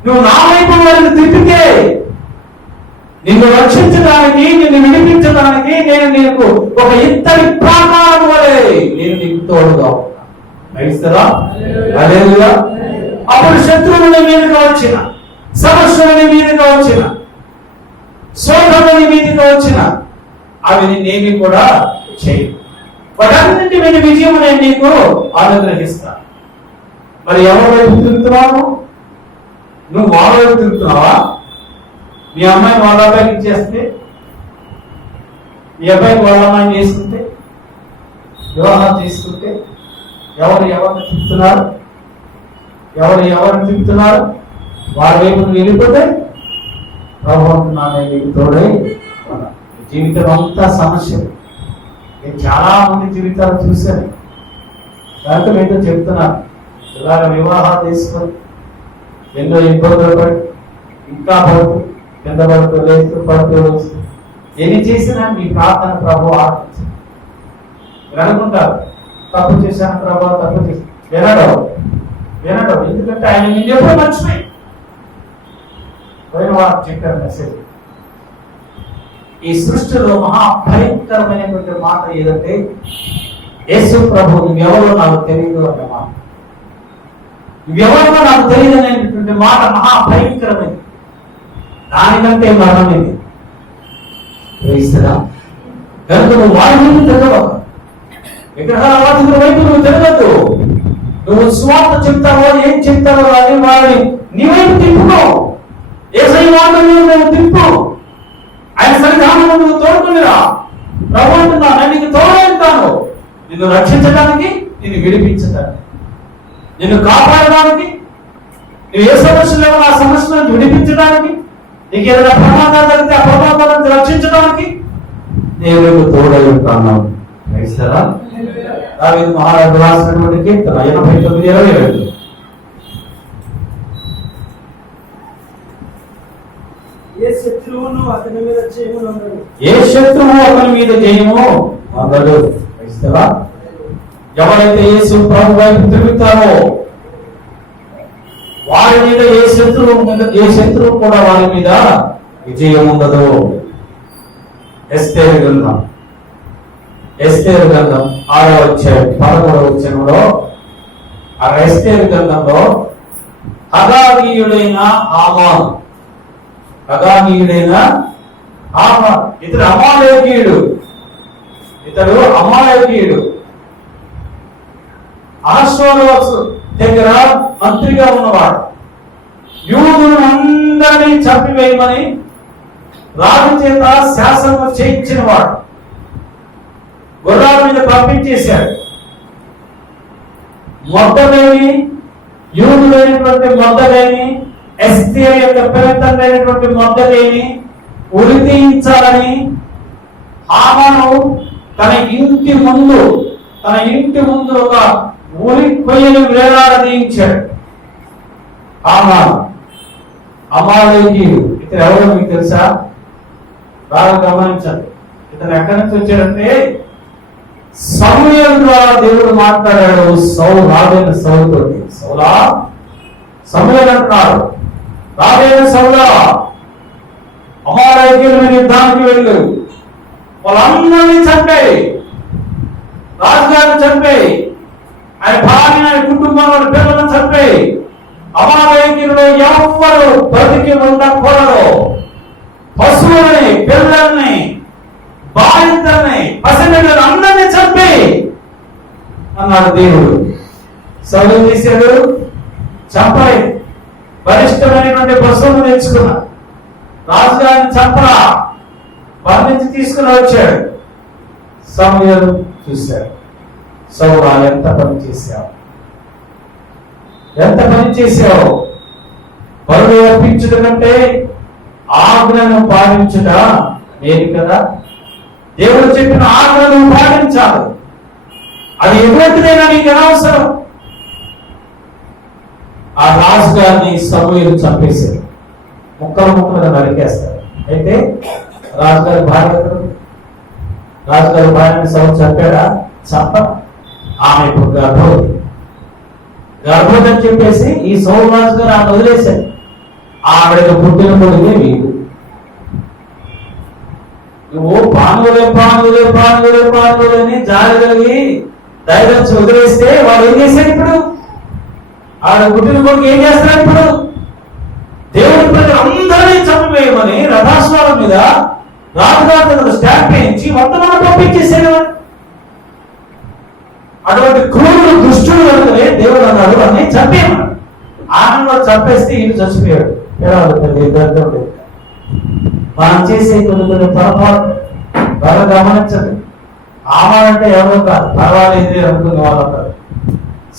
నువ్వు నా వైపు వారిని తిప్పితే నిన్ను రక్షించడానికి, నిన్ను విడిపించడానికి నేను నీకు ఒక ఇత్తడి ప్రాకారం వలె నేను నీకు తోడుగా ఉంటాను. క్రైస్తవా? హల్లెలూయా. అప్పుడు శత్రువుల మీదగా వచ్చిన, సమస్యల మీదగా వచ్చిన, శోధనల మీదగా వచ్చిన అవి నేనేమి కూడా చేయను. వాటన్నింటి మీద విజయం నేను నీకు అనుగ్రహిస్తాను. మరి ఎవరి వైపు తిరుగుతున్నావు? నువ్వు వాళ్ళ వైపు తిరుగుతున్నావా? మీ అమ్మాయిని వాళ్ళ అబ్బాయికి ఇచ్చేస్తే, మీ అబ్బాయికి వాళ్ళ అమ్మాయిని చేసుకుంటే, వివాహం తీసుకుంటే ఎవరిని తిప్పుతున్నారు? ఎవరిని తిప్పుతున్నారు? వారి వైపు నువ్వు వెళ్ళిపోతే ప్రభు అంటున్నాను నీకు తోడై ఉన్నా. జీవితం అంతా సమస్యలు. నేను చాలా మంది జీవితాలు చూశాను. దాంతో మీతో చెప్తున్నాను, ఇలాగ వివాహాలు తీసుకొని ఎన్నో ఇబ్బందులు పడి ఇంకా పడుతూ కింద పడుతూ లేస్తూ పడుతూ వస్తూ ఎన్ని చేసినా మీ ప్రార్థన ప్రభు ఆర్పించారు. అనుకుంటారు తప్పు చేశాను ప్రభు, తప్పు చేశాను. వినడం ఎందుకంటే ఆయన నేను ఎప్పుడు మర్చిపోయి పోయిన వారు చెప్పారు మెసేజ్. ఈ సృష్టిలో మహాభయంకరమైనటువంటి మాట ఏదంటే, యేసు ప్రభు నువ్వెవరో నాకు తెలియదు అన్న మాట. నువ్వెవరో నాకు తెలియదు అనేటువంటి మాట మహాభయంకరమైనది. దానికంటే మరణమైంది. కనుక నువ్వు వారి వైపు తిరగవు, విగ్రహారాధకుల వైపు నువ్వు తిరగద్దు. నువ్వు స్వార్థ చెప్తావో ఏం చెప్తావో అని వారిని నీ వైపు తిప్పుకో. యేసయ్య వాక్యం నువ్వు తిప్పు. ఆయన సన్నిధానంలో నువ్వు తోడుకునిరా. ప్రభు అంటున్నాను, నేను నీకు తోడైతాను. నిన్ను రక్షించడానికి, నిన్ను విడిపించడానికి, నిన్ను కాపాడడానికి, నువ్వు ఏ సమస్యలో ఆ సమస్య నుంచి విడిపించడానికి, నీకు ఏదైనా ప్రమాదాలు జరిగితే ఆ ప్రమాదాల నుంచి రక్షించడానికి నేను నీకు తోడై ఉంటాను. క్రైస్తవా? దావీదు మహారాజు రాసినటువంటి కీర్తన 89:22. ఏ శత్రువు అతని మీద జయము అందడు. క్రైస్తవా? ఎవరైతే యేసు ప్రభు వైపు తిరుగుతారో వారి మీద ఏ శత్రువు కూడా వారి మీద విజయం ఉండదు. ఎస్తేరు గ్రంథం 6వ ఆ ఎస్తేరు గ్రంథంలో అగాగీయుడైన హామాను, ఇతడు అమాలేకీయుడు. అహష్వేరోషు దగ్గర మంత్రిగా ఉన్నవాడు. యూదులను అందరినీ చంపివేయమని రాజు చేత శాసనం చేయించిన వాడు. గుర్రాల మీద పంపించేశాడు. మొద్దలేని యూదులైనటువంటి మొద్దలేని, ఎస్తేరు యొక్క పిల్లలైనటువంటి మొద్దలేని ఉరి తీయించాలని హామాను తన ఇంటి ముందు ఒక ఊరి కొయ్యను వేలాడదీయించాడు. హామాను అమాలేకీయుడు. ఇతను ఎవరో మీకు తెలుసా? బాగా గమనించండి. ఇతను ఎక్కడి నుంచి వచ్చాడంటే సమూయేలు ద్వారా దేవుడు మాట్లాడాడు రాజైన సౌలుతో. సౌలా, సమూయేలు అంటున్నాడు, రాజైన సౌలా, అమాలేకీయుల మీద యుద్ధానికి వెళ్ళు, వాళ్ళందరినీ చంపేయి, రాజుగారిని చంపేయి, ఆయన భార్య, ఆయన కుటుంబంలో పిల్లలను చంపేయి, అమాలేకీయులలో ఎవ్వరు బతికి ఉండకూడదు, పశువుల్ని, పిల్లల్ని, బాలింతల్ని, పసిబిడ్డలను అందరినీ చంపి అన్నాడు దేవుడు. సౌలు తీశాడు, చంపలే, బలిష్టమైనటువంటి పశువులను తెచ్చుకున్నాడు, రాజుగారిని చంపరా, బంధించి తీసుకుని వచ్చాడు. సమూయేలు చూశాడు, సౌలా ఎంత పని చేశావు, బలులు అర్పించుట కంటే ఆజ్ఞను పాటించుట లేదు కదా. దేవుడు చెప్పిన ఆజ్ఞను పాటించాలి, అది ఎటువంటిదైనా నీకు అనవసరం. ఆ రాజుగారిని సమూయేలు చంపేశాడు, ముక్కలుగా నరికేస్తాడు. అయితే రాజుగారి భార్యని సౌలు చంపాడా? ఆమె ఇప్పుడు గర్భవతి అని చెప్పేసి ఈ సౌలు రాజు గారు ఆమె వదిలేశాడు. ఆవిడకి పుట్టిన కొడుకే వీడు. నువ్వు పానులే అని జాలి కలిగి ధైర్యం వదిలేస్తే వాడు ఏం చేశాడు? ఇప్పుడు ఆవిడ పుట్టిన కొడుకు ఏం చేస్తాడు? ఇప్పుడు దేవుడి ప్రజలు అందరినీ చంపివేయమని రథాశ్వాల మీద రాజుగారు స్టాంప్ వేయించి మొత్తం పంపించేసాడు. అటువంటి క్రూరుడు, దుష్టుడు కనుకనే దేవుడు అన్నాడు అన్ని చంపేయమన్నాడు. ఆనందంలో చంపేస్తే ఈయన చచ్చిపోయాడు. మనం చేసే కొన్ని పొరపాటు బాగా గమనించండి. ఆమానంటే ఎవరో కాదు, పర్వాలేదు అనుకునే వాళ్ళు కాదు.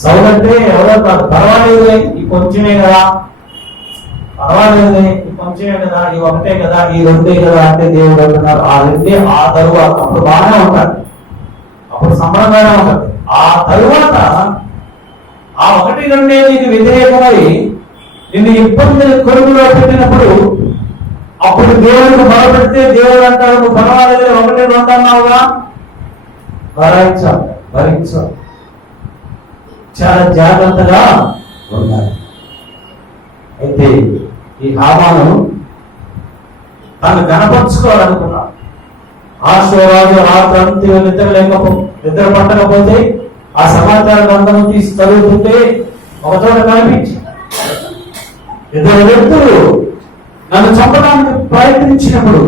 సౌలు అంటే ఎవరో కాదు, పర్వాలేదు ఈ కొంచెమే కదా, పర్వాలేదు ఈ కొంచెమే కదా, ఈ ఒకటే కదా, ఈ రెండే కదా అంటే దేవుడు అంటున్నారు ఆ రెండే. ఆ తరువాత అప్పుడు బాగానే ఉంటాడు, అప్పుడు సంబరంగానే ఉంటుంది. ఆ తరువాత ఆ ఒకటి రెండే నీకు వ్యతిరేకమై నిన్ను ఇబ్బందులు కొడుకులో పెట్టినప్పుడు అప్పుడు దేవుడికి మొదలుపెడితే దేవుడు అంటాడు, నువ్వు పర్వాలేదు ఒకటి రెండు అన్నావుగా, భరించాలి. చాలా జాగ్రత్తగా ఉండాలి. అయితే ఈ హామాను తను కనపరుచుకోవాలనుకున్నాడు. ఆశ్వరాజు రాత్రి నిద్ర పట్టకపోతే ఆ సమాచారం అందరూ తీసి చదువుతుంటే ఒకచోట కనిపించి ఇద్దరు వ్యక్తులు నన్ను చంపడానికి ప్రయత్నించినప్పుడు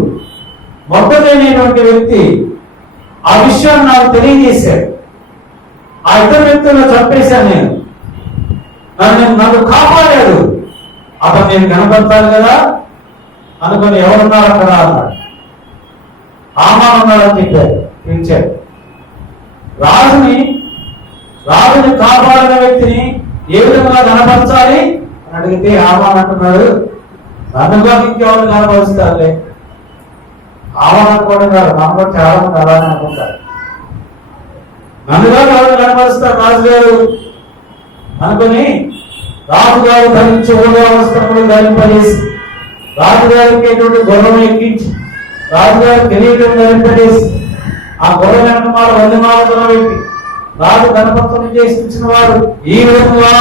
మొదలైనటువంటి వ్యక్తి ఆ విషయాన్ని నాకు తెలియజేశాడు. ఆ ఇద్దరు వ్యక్తులను చంపేశాను నేను, నన్ను కాపాడాడు, అతను నేను కనపడతాను కదా అనుకుని ఎవరున్నారు అక్కడ అన్నాడు. హామాను ఉన్నాడని చెప్పాడు, పిలిచాడు. రాజుని కాపాడిన వ్యక్తిని ఏ విధంగా కనపరచాలి అని అడిగితే హామాను అంటున్నాడు, నన్నుగా ఇంకెవరిని కనపరుస్తారులే. హామాను అనుకోవడం కాదు, మనలో చాలా మంది అలానే అనుకుంటారు. నన్నుగా ఎవరిని కనపరుస్తారు రాజుగారు అనుకుని రాజుగారు ధరించి వస్త్రములు ధరింపజేసి రాజుగారికి గుర్రం ఎక్కించి రాజుగారు కిరీటం ధరింపజేసి ఆ గుర్రం వెనకమాల వందమాలతో పెట్టి రాజు గణపతులు చేసి ఇచ్చిన వారు ఈ విధంగా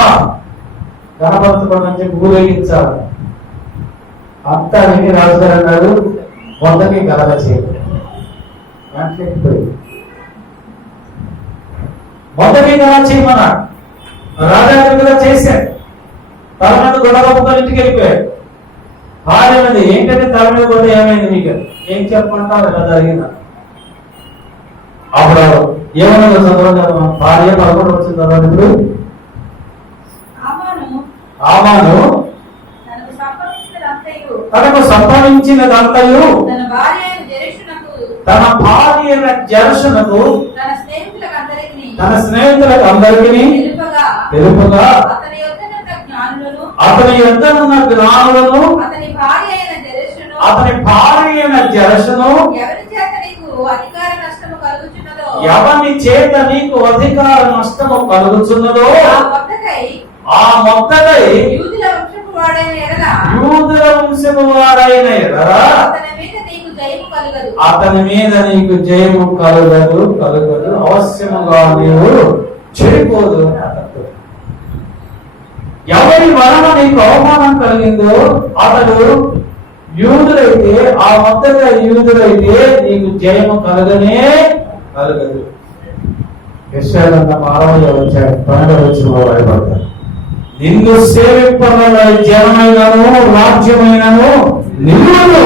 గణపతులను చెప్పి ఊరేగించాలి. అంతా విని రాజుగారు అన్నాడు, మొదటి గలగ చేయాలి. మొదటి గల చేయమన్నాడు. రాజాగారు కూడా చేశాడు. తల మీద గొడవప్పుకొని ఇంటికి వెళ్ళిపోయాడు. భార్య మీద ఏంటంటే తల మీద కూడా ఏమైంది మీకు ఏం చెప్పమంటారు ఇలా జరిగిందా? అప్పుడు ఏమన్నా చదవగలమా? భార్య 11 వచ్చింది తర్వాత ఇప్పుడు హామాను తనకు సంపాదించినదంతయు తన భార్య జెరషునకు తన స్నేహితులకు అందరికీ తెలుపగా అతని యొద్దనున్న జ్ఞానులను అతని భార్య అయిన జెరషును అధికార నష్టము కలుగుచున్నదో, ఎవరి చేత నీకు అధికార నష్టము కలుగుచున్నదో ఆ మొత్తకై యూదుల వంశపు వాడైన ఎడల అతని మీద నీకు జయము కలుగదు. అవశ్యముగా నీవు చెడిపోదు. ఎవరి వలన నీకు అవమానం కలిగిందో అతడు యూదులైతే, ఆ మొత్తగా యూదులైతే నీకు జయము కలగనే కలగదు. యెషయా 12వ వచనంలో రాయబడ్డాడు, నిన్ను సేవింపగల జనమైనను రాజ్యమైనను నిర్మూలము,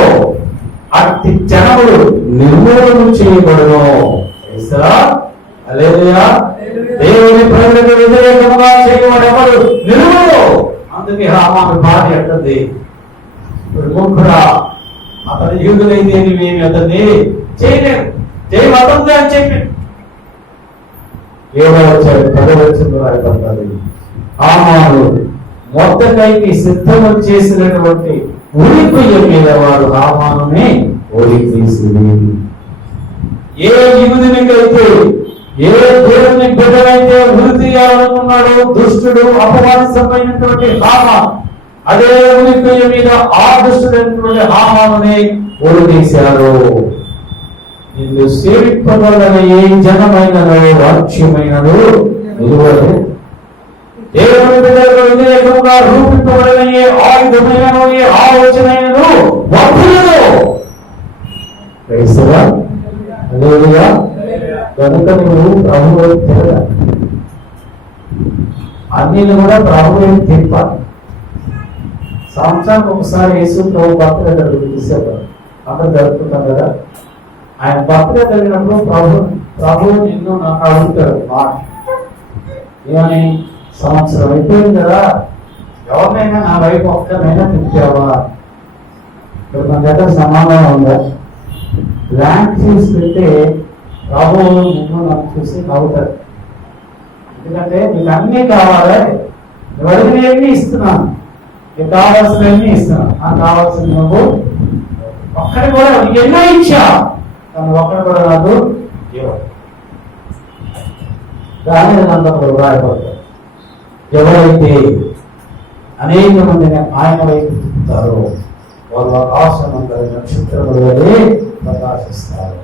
అట్టి జనములు నిర్మూలము చేయబడును. హల్లెలూయా. దేవుని ప్రజలకు వ్యతిరేకంగా చేయబడేవాడు నిర్మూలము. అందుకే హామాను భార్య అంటుంది, మూర్ఖుడా, అతని యూదులైతే నువ్వేమి అతన్ని చేయలేవు, చేయవద్దు అని చెప్పి 7వ వచనంలో రాయబడ్డది, హామాను మొర్దెకైకి సిద్ధము చేసినటువంటి ఉరికొయ్య మీద వాడు హామానుని ఓడివేసింది. ఏ యూదునికైతే, ఏ దేవుని బిడ్డనైతే ఉరి తీయాలనుకున్నాడో దుష్టుడు, అపవాదిసమైనటువంటి హామాను, అదే ఉరికొయ్య మీద ఆ దుష్టుడైనటువంటి హామానుని ఓడివేశాడు. నిన్ను సేవింపగలని ఏ జనమైనను రాజ్యమైనను నిలువదు. దేవుని బిడ్డలకు వ్యతిరేకంగా రూపింపబడిన ఏ ఆయుధమైనను ఏ ఆలోచనైనను వర్ధిల్లదు. హల్లెలూయా. కనుక నువ్వు ప్రభువు తిరగాలి, అన్ని కూడా ప్రభువు తిప్పాలి. సంవత్సరానికి ఒకసారి యేసు ప్రభు బర్త్డే తీసుకెళ్తారు, అక్కడ జరుపుకుంటాం కదా. ఆయన బర్త్డే జరిగినప్పుడు ప్రభు నిన్ను నాకు అడుగుతాడు మాట, ఏమని, సంవత్సరం అయిపోయింది కదా, ఎవరినైనా నా వైపు ఒక్కనైనా తిప్పావా? ఇప్పుడు మన దగ్గర సమాధానం ఉందా? బ్లాంక్ ఫీజ్ పెడితే ప్రభు నిన్ను నాకు చూసి నవ్వుతాడు. ఎందుకంటే నీకు అన్నీ కావాలి, నువ్వు అడిగినవన్నీ ఇస్తున్నాను, నీకు కావాల్సినవన్నీ ఇస్తున్నాను. నాకు కావాల్సిన నువ్వు ఒక్కడి కూడా, నీకు ఎన్నో ఇచ్చా, కానీ ఒక్కడి కూడా నాకు ఇవ్వదు. దాని అంతా రాయబడతాడు. ఎవరైతే అనేక మందిని ఆయన వైపు తిప్పుతారో వాళ్ళు ఆకాశమందరి నక్షత్రముల వలె ప్రకాశిస్తారు.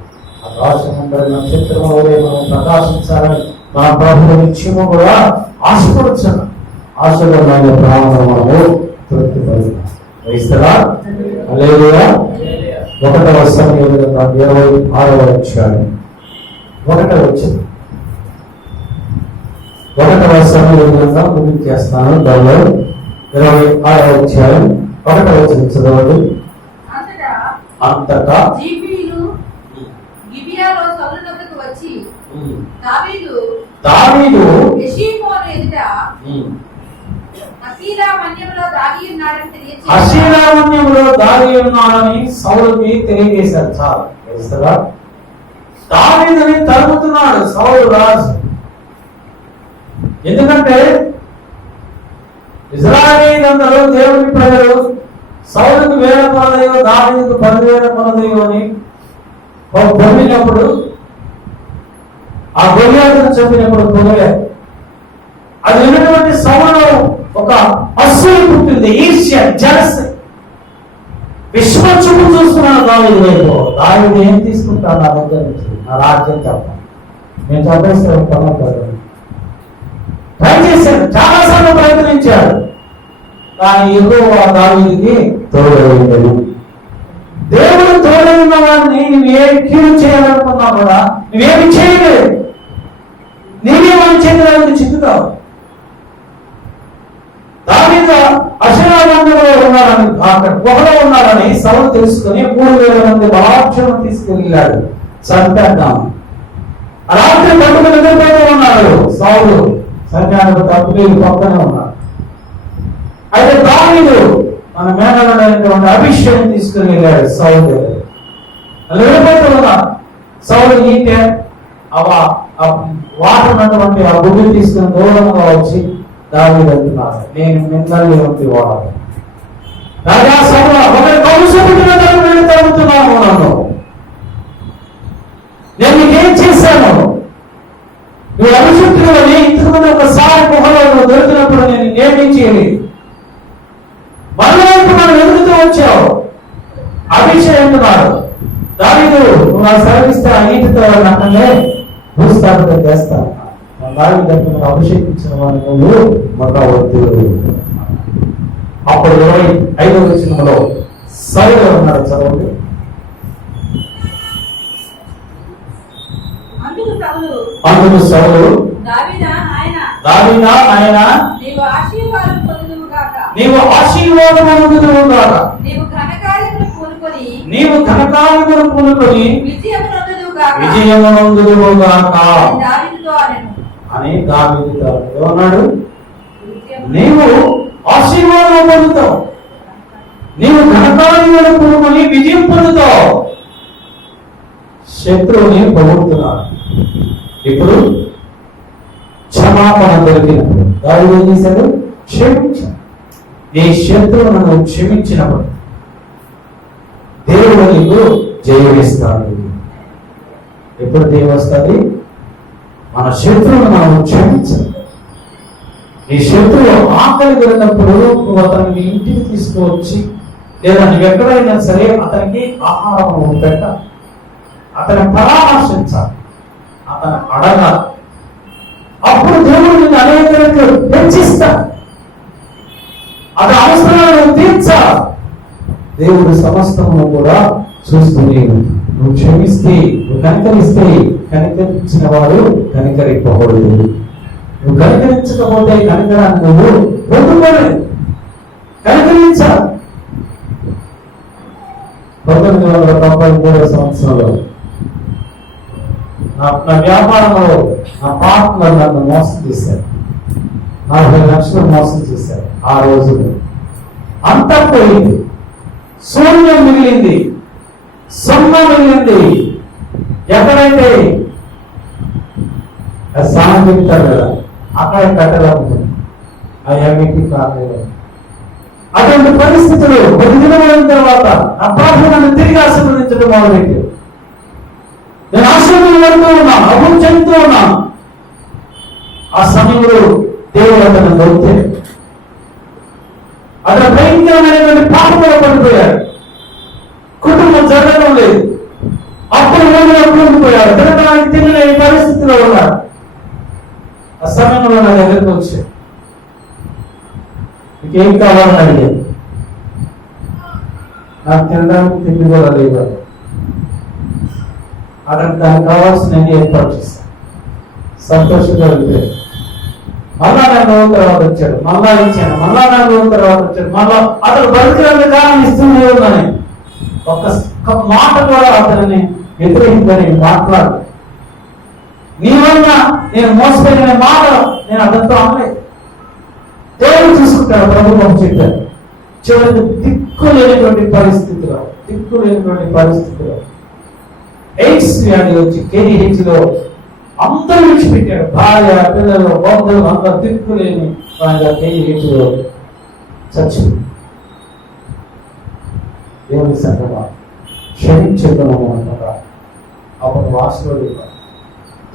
ఆకాశమందరి నక్షత్రముల వలె మనం ప్రకాశించాలని మన ప్రభువు నిత్యము కూడా ఆశపడుచున్న ఆశీర్వాదమైన ప్రారంభము తృప్తిపడినాం. హల్లెలూయా. 1వ సమూయేలు 26వ అధ్యాయం 1వ వచనం. 1వ సమూయేలు ముందుకు చేస్తాను. 26వ అధ్యాయం 1వ వచనం చదవండి. అంతటా దావీదు హషీలా మన్యములో దాగి ఉన్నాడని సౌలుకి తెలియజేశారు. చాలా దావీదుని తరుముతున్నాడు సౌలు రాజు. ఎందుకంటే ఇశ్రాయేలీయులందరూ దేవుని ప్రజలు సౌలుకు 1000 కొలదయ్యో దావీదుకు 10,000 కొలదయ్యో అని పొందినప్పుడు, ఆ గొలియాతును చంపినప్పుడు పొందలేదు. అది విన్నటువంటి సౌలు ఒక అసూయ పుట్టింది, ఈర్ష్య, జలస్, విశ్వం చూపు చూస్తున్నాను దావీదు వైపు. దావీదు ఏం తీసుకుంటాను నా దగ్గర నుంచి? నా రాజ్యం తప్ప. నేను చంపేస్తాను ట్రై చేశాడు, చాలాసార్లు ప్రయత్నించాడు, కానీ యెహోవా దావీదుకి తోడైండు. దేవుడు తోడై ఉన్న వాడిని నువ్వు ఏ కీడు చేయాలనుకున్నా కూడా నువ్వేమి చేయలేదు. నీవే మన చేతులకు చిక్కుతావు. దావీదు అషేరా మందిరంలో ఉన్నాడని, అక్కడ గుహలో ఉన్నాడని సౌలు తెలుసుకుని 3,000 మంది బలాక్షను తీసుకెళ్ళాడు చంపేద్దాం. రాత్రి పట్టుకు నిద్రపోతూ ఉన్నాడు సౌలు, సైన్యానికి తప్పులేదు పక్కనే ఉన్నాడు. అయితే దావీదు మన మేనలుడైనటువంటి అభిషేకం తీసుకుని వెళ్ళాడు సౌలు దగ్గర. వెళ్ళిపోతూ ఉన్నాడు. సౌలు ఈటే వాటర్ ఉన్నటువంటి ఆ గుడ్డు తీసుకుని దూరంగా వచ్చి దావీదు అంటున్నాడు, నేను మిమ్మల్ని వంటి వాడు రాజా సౌలు ఒకరి కౌసు పుట్టిన తగ్గుతున్నాను నన్ను. నేను నీకేం చేశాను? నువ్వు అభిషక్తులని ఇంతకుముందు ఒకసారి గుహలో నువ్వు దొరికినప్పుడు నేను నేనేం చేయలేదు. మళ్ళీ ఇప్పుడు మనం ఎదుగుతూ వచ్చావు. అభిషేకున్నాడు దావీదు, నువ్వు నాకు సెలవిస్తే ఆ నీటితో నన్నే భూస్థాపితం చేస్తాను. దావీదు అభిషేకించిన వాడిని నువ్వు మొట్టవద్దు. అప్పుడు 25వ వచనంలో సౌలు ఉన్నాడు, చదవండి. అందుకు సౌలు, దావీదా నాయనా, నీవు ఆశీర్వాదం పొందుదువు గాక, నీవు ఘనకార్యములు పూనుకొని విజయము నొందుదువు గాక అని దావీదుతో ఏమన్నాడు? నీవు ఆశీర్వాదం పొందుతావు, నీవు ఘనకార్యములు పూనుకొని విజయం పొందుతావు. శత్రువుని పొగుడుతున్నాడు. ఇప్పుడు క్షమాపణ దొరికినప్పుడు దావీదు ఏం చేశాడు? క్షమించాడు. నీ శత్రువును నువ్వు క్షమించినప్పుడు దేవుడు నీకు జయమిస్తాడు. ఎప్పుడు జయం వస్తుంది? మన శత్రువును మనం క్షమించాలి. నీ శత్రువు ఆకలి కలిగినప్పుడు నువ్వు అతన్ని ఇంటికి తీసుకువచ్చి లేదా నువ్వు ఎక్కడైనా సరే అతనికి ఆహారం పెట్టాలి, అతను పరామర్శించాలి, అతను అడగాలి. అప్పుడు దేవుడు నిన్ను అనేక రెట్లు హెచ్చిస్తాడు. అది అవసరాలను తీర్చాలి. దేవుడు సమస్తము కూడా చూసుకుని నువ్వు క్షమిస్తే, నువ్వు కనికరిస్తే, కనికరించిన వాడు కనికరింపకూడదు. నువ్వు కనికరించకపోతే కనికరాన్ని నువ్వు పొందుకోలేదు. కనికరించాలి. 1993 సంవత్సరంలో నా వ్యాపారంలో నా పార్ట్నర్ నన్ను మోసం చేశారు. 40 లక్షలు మోసం చేశారు. ఆ రోజు అంతా పోయింది, శూన్యం మిగిలింది, సొమ్మ మిగిలింది. ఎక్కడైతే సాయం చెప్తారు కదా, అక్కడ కట్టలేకపోయింది. ఆ ఎవరికి కాలేదు. అటువంటి పరిస్థితులు కొద్ది దినమైన తర్వాత నా ప్రార్థనను తిరిగి ఆశీర్వదించడం మొదలెట్టాడు. నేను ఆశీర్వదించబడుతూ ఉన్నాను, అభివృద్ధి చెందుతూ ఉన్నాను. ఆ సమయంలో దేవుడు అతను దొరికాడు. అతను భయంకరమైనటువంటి పాపంలో పడిపోయాడు. కుటుంబం జరగడం లేదు. అప్పుడు ఉండిపోయాడు. తినడానికి తినలేని పరిస్థితిలో ఉన్నాడు. ఆ సమయంలో నా దగ్గరికి వచ్చాడు. నీకేం కావాలని అడిగాడు. నాకు తినడానికి తిండి కూడా లేదు. అతనికి దానికి కావాల్సిన ఏర్పాటు చేశాను. సంతోషంగా వెళ్ళిపోయాడు. మళ్ళా 4 రోజుల తర్వాత వచ్చాడు. మళ్ళా ఇచ్చాను. మళ్ళా 4 రోజుల తర్వాత వచ్చాడు. మళ్ళా అతను బతికినందుకు కారణం ఇస్తూనే ఉందని ఒక్క మాట కూడా అతనిని వ్యతిరేకిందని మాట్లాడు. నీ వల్ల నేను మోసపోయిన మాట నేను అతనితో అనలేదు. దేవుడు చూసుకుంటాడు. ప్రభుత్వం చెప్పారు. చివరికి దిక్కు లేనటువంటి పరిస్థితిలో ఎయిడ్స్ వ్యాధి వచ్చి KDH లో అందరూ విడిచిపెట్టాడు. భార్య, పిల్లలు, బంధువులు అందరూ దిక్కులేని KDH లో చచ్చింది. దేవుని సంగమా క్షమించగలము అన్నమాట. అప్పుడు ఆశీర్వాదం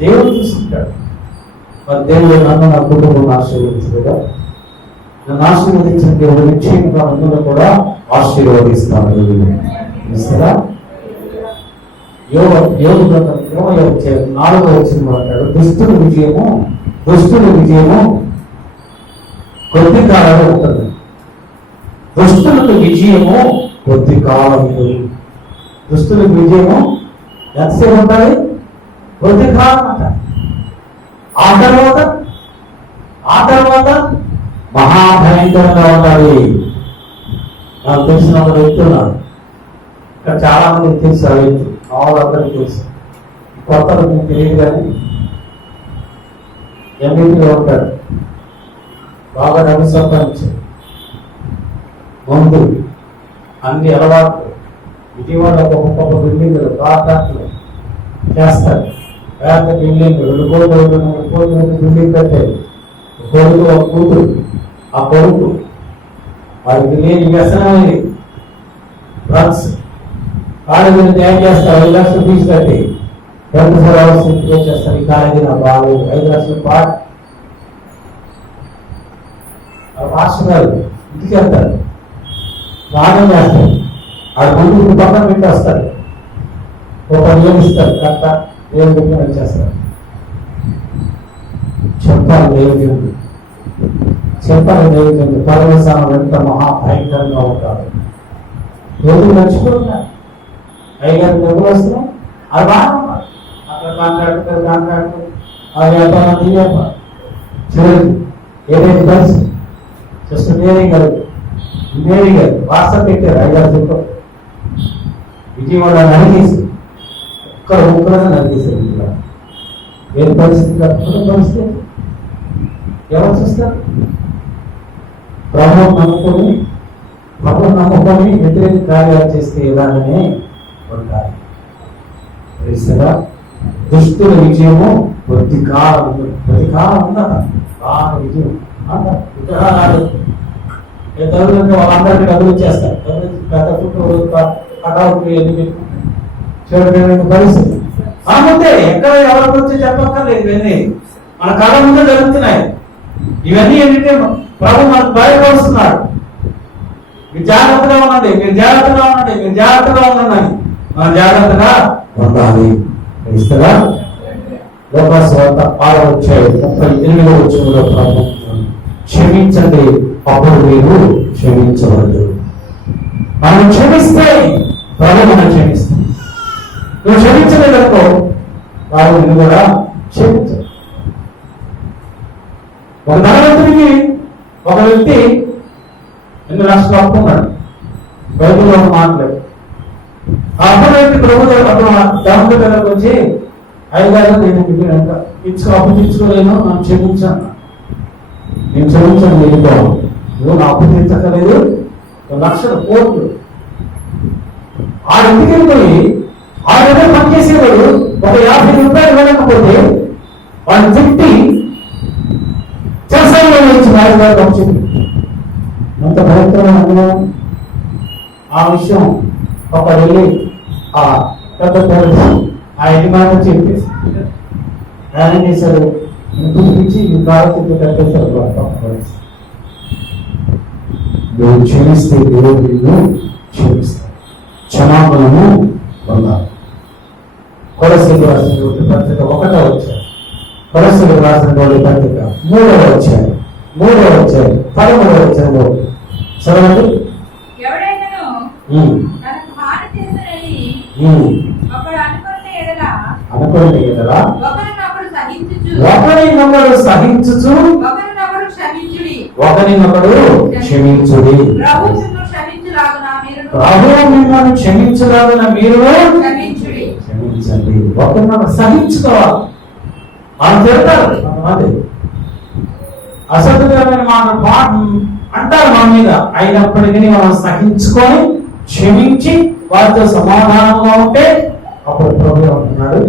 దేవుడు చూసుకుంటాడు. మరి దేవుడు నన్ను నా కుటుంబం ఆశీర్వదించలేదా? నన్ను ఆశీర్వదించిన దేవుడు నిశ్చయంగా నన్ను కూడా ఆశీర్వదిస్తాను. ఇస్తారా? యోగ 4వ వచనంలో అంటాడు, దుష్టుల విజయము కొద్ది కాలం ఉంటుంది. దుష్టులకు విజయము కొద్ది కాలం ఉంటుంది. దుష్టులకు విజయము ఎంతసేపు ఉంటుంది? కొద్ది కాలం అంటారు. ఆ తర్వాత మహాభయంకరంగా ఉండాలి. నాకు తెలిసిన ఒక వ్యక్తి ఉన్నాడు. ఇక్కడ చాలా మందికి తెలుసు. ఆ వ్యక్తి అందరికీ తెలుసు. కొత్తలో మీకు తెలియదు కానీ ఎంబీపీలో ఉంటాడు. బాగా డబ్బు సంపాదించాడు. ముందు అన్ని అలవాట్లు విజయవాడలో ఒక్కొక్క బిల్డింగ్లు కాంట్రాక్టులు చేస్తాడు. పేద బిల్డింగ్ 2 కోట్లు 3 కోట్లు బిల్డింగ్ కట్టాడు. కొడుకు ఒక కూతురు. ఆ కొడుకు వారికి లేని వ్యసనం డ్రగ్స్. కాలేజీని తయారు చేస్తారు. 5 లక్షలు ఫీజు కట్టి ఇంటికి వచ్చేస్తారు. ఈ కాలేజీ నా బాగాలేదు, 5 లక్షల పాటు మాస్టర్ గారు ఇంటికి వెళ్తారు, స్నానం చేస్తారు, ఆ ముందు పక్కన పెట్టి వస్తారు, ఒక 10,000 ఇస్తారు, కరెక్ట ఏం పెట్టి వచ్చేస్తారు. చెప్పాలి దేవుడు, చెప్పాలి దేవుడు. పరమేశ్వరం ఎంత మహాభయంకరంగా ఉంటారు. రోజు మర్చిపోతున్నారు. 5,000 డబ్బులు వస్తున్నాయి, అది బాగా అక్కడ కాంట్రాక్ట్ ఆ వ్యాపారం ఈ వ్యాపారం చివరికి ఏదైతే పరిస్థితి జస్ట్ ఇంజనీరింగ్ గారు వాట్సాప్ పెట్టారు 5,000 రూపాయలు విజయవాడ నడిగేసి ఒక్కరుగా నడిగేశారు. ఇంకా ఏది పరిస్థితి ఎవరు చూస్తారు? ప్రభువు నమ్ముకొని వ్యతిరేక కార్యాలు చేస్తే ఇలాగనే ఉంటారు. దుష్టుల విజయము కొద్దికాలం ఉందా బాగా విజయం అంటారు. విగ్రహాలు వాళ్ళందరికీ డబ్బులు ఇచ్చేస్తారు, కటౌట్లు ఎన్ని పెట్టుకుంటారు. చూడండి పరిస్థితి మనముందే, ఎక్కడ ఎవరి గురించి చెప్పక్కర్లేదు. ఇవన్నీ మన కళ ముందే జరుగుతున్నాయి. ఇవన్నీ ఏంటంటే ప్రభు మనకు భయపరుస్తున్నాడు. మీరు జాగ్రత్తగా ఉండండి, మీరు జాగ్రత్తగా ఉండండి, మీరు జాగ్రత్తగా ఉండండి. మనం జాగ్రత్తగా ఉండాలి. ఇస్తారా? లోకస్వార్త 6:38 వచనంలో ప్రభు క్షమించండి, అప్పుడు మీరు క్షమించవద్దు. మనం క్షమిస్తే ప్రభు మనం క్షమిస్తాం. నువ్వు క్షమించలేదనుకో వారు నిన్ను కూడా క్షమించదు. ఒక ధనవంతుడికి ఒక వ్యక్తి 8 లక్షలు అప్పు ఉన్నాడు. బైబిల్లో మాట్లాడు ఆ అప్పు వ్యక్తి ప్రభు ధనవంతుడి దగ్గరకు వచ్చి 5,000 నేను అప్పు తీర్చుకోలేను, నన్ను క్షమించాను, నేను క్షమించాను, వెళ్ళిపోను, నువ్వు నా అప్పు తీర్చక్కలేదు, 1 లక్షల కోట్లు. ఆ ఇంటికి వెళ్ళిపోయి ఆ దగ్గర పనిచేసేవాడు ఒక 50 రూపాయలు వెళ్ళకపోతే వాడిని తిట్టి చేసాలో నుంచి రాజుగారు వచ్చింది. అంత భయంకరమైన ఆ విషయం ఒక వెళ్ళి ఆ పెద్ద పేరు ఆ యజమాని చెప్పేసి ఆయన ఏం చేశారు, పిలిపించి ఈ కాలకి కట్టేశారు. నువ్వు క్షమిస్తే దేవుడు నిన్ను క్షమిస్తాడు. క్షమాపణము పొందాలి. కొలసీలు రాసినటువంటి పత్రిక 1వ అధ్యాయం, కొలసీలు రాసినటువంటి పత్రిక 3వ అధ్యాయం 13వ అధ్యాయంలో చదవండి. అనుకోండి కదా, ఒకరినొకరు సహించుచు ఒకరినొకరు క్షమించుడి. ప్రభువు మిమ్మల్ని క్షమించులాగున మీరు క్షమించండి. ఒకరినొకరు సహించుకోవాలి. వాళ్ళు తిడతారు కొంతమంది, అసభ్యకరమైన మాటలు అంటారు మన మీద, అయినప్పటికీ మనం సహించుకొని క్షమించి వారితో సమాధానంగా ఉంటే అప్పుడు ప్రభు అంటున్నాడు,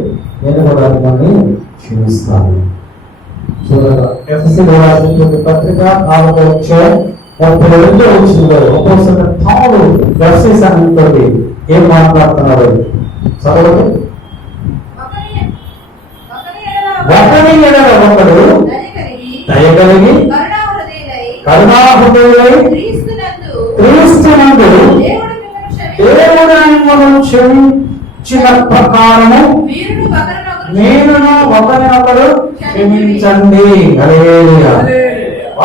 నేను కూడా మిమ్మల్ని క్షమిస్తాను. చూడగా ఎఫెసీయులకు రాసినటువంటి పత్రిక 4వ అధ్యాయం 32వ వచనంలో ఒక్కోసారి పౌలు దర్శించడంతో ఏం మాట్లాడుతున్నాడు చదవండి. ఒకరి ఎడల ఒకడు దయగలిగి కరుణాహృదయులై క్రీస్తునందు దేవుడు మిమ్మల్ని క్షమించిన ప్రకారము మీరును ఒకరినొకరు క్షమించండి. హల్లెలూయా.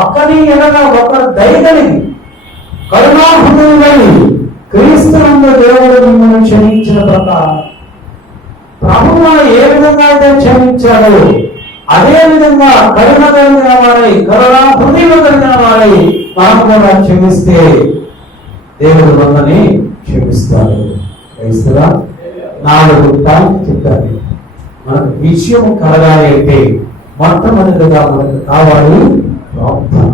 ఒకరి ఎడల ఒకరు దయగలిగి కరుణాహృదయులై క్రీస్తునందు దేవుడు మిమ్మల్ని క్షమించిన ప్రకారం ప్రభువు ఏ విధంగా అయితే క్షమించాడు అదే విధంగా కరుణ కలిగిన వారై కరుణా హృదయం కలిగిన వారై మనం కూడా క్షమిస్తే దేవుడు మనల్ని క్షమిస్తాడు. 4 పాయింట్లు చెప్పాలి. మనకు విషయం కలగాలి అంటే మొట్టమొదటిగా మనకు కావాలి ప్రార్థన.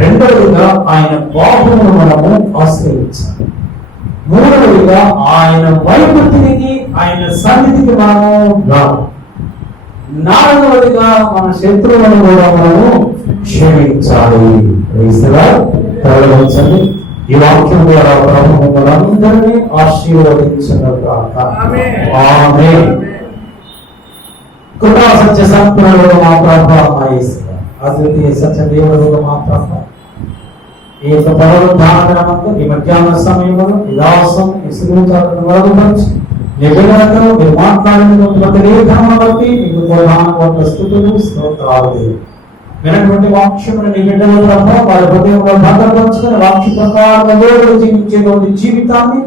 రెండవదిగా ఆయన బాహువును మనము ఆశ్రయించాలి. మూడవదిగా ఆయన వైపు తిరిగి ఆయన సన్నిధికి మనము రావాలి. 4వదిగా మన శత్రువులను కూడా మనము క్షమించాలి. తరలించండి. ఈ వాక్యం ద్వారా ప్రభువు మనందరినీ ఆశీర్వదించును గాక. ఆమేన్. కృపా సత్య సంపూర్ణుడు మా ప్రభు మా యేసయ్య, అద్వితీయ సత్య దేవుడు మా ప్రభు. ఈ యొక్క పునరుద్ధానమందు ఈ మధ్యాహ్న సమయంలో ఈ దాసం ఈ సిగ్గుచాలను వరదపరిచి నీ బిడ్డలతో మీరు మాట్లాడినటువంటి ప్రతి లేఖనమును బట్టి మీకు ప్రధాన స్తుతులు స్తోత్రాలు. వినటువంటి వాక్యమును నీ బిడ్డల ప్రభు వారి హృదయంలో భద్రపరుచుకుని వాక్య ప్రకారం దేవుడు జీవించేటువంటి జీవితాన్ని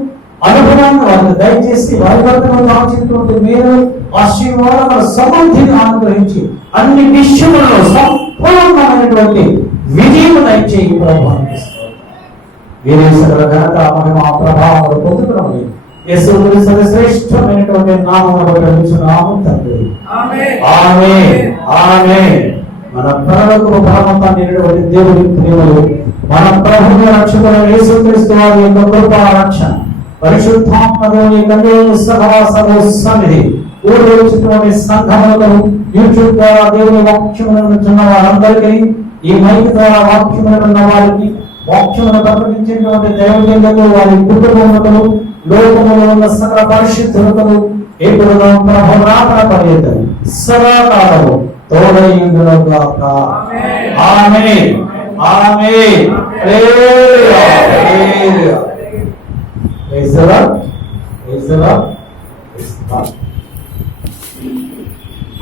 అనుభవాన్ని వారికి దయచేసి వారి వర్గంలో దాచినటువంటి మీరు ఆశీర్వాదాల సమృద్ధిని అనుగ్రహించి అన్ని విషయములలో సంపూర్ణమైనటువంటి విజయం దయచేయి ప్రభు. వీరే సకల ఘనత మహిమ ప్రభావం పొందుతున్నాం. యేసు క్రీస్తు శ్రేష్టమైనటువంటి నామములో ప్రార్థిస్తున్నాము తండ్రి. ఆమేన్. ఆమేన్. మన పరలోకపు పరమతండ్రి దేవుని ప్రేమలు మన ప్రభువు రక్షకుడైన యేసు క్రీస్తు వారి యొక్క కృపా రక్షణ పరిశుద్ధాత్మ దేవుని కన్యలు సహవాసము సన్నిధి కూడివచ్చినటువంటి సంఘములకు యూట్యూబ్ ద్వారా దేవుని వాక్యములను వింటున్న వారందరికీ ఈ మైక్ ద్వారా వాక్యములను విన్న వారికి వాక్యమును ప్రకటించినటువంటి దైవజనులకు వారి కుటుంబములకు లోకములో ఉన్న సకల పరిశుద్ధులకు ఎప్పుడుగా ప్రభు రాకడ పర్యంతం సదాకాలము తోడైయుండును గాక. Amen. Amen. Hallelujah. Hallelujah. Praise the lord. Praise the lord.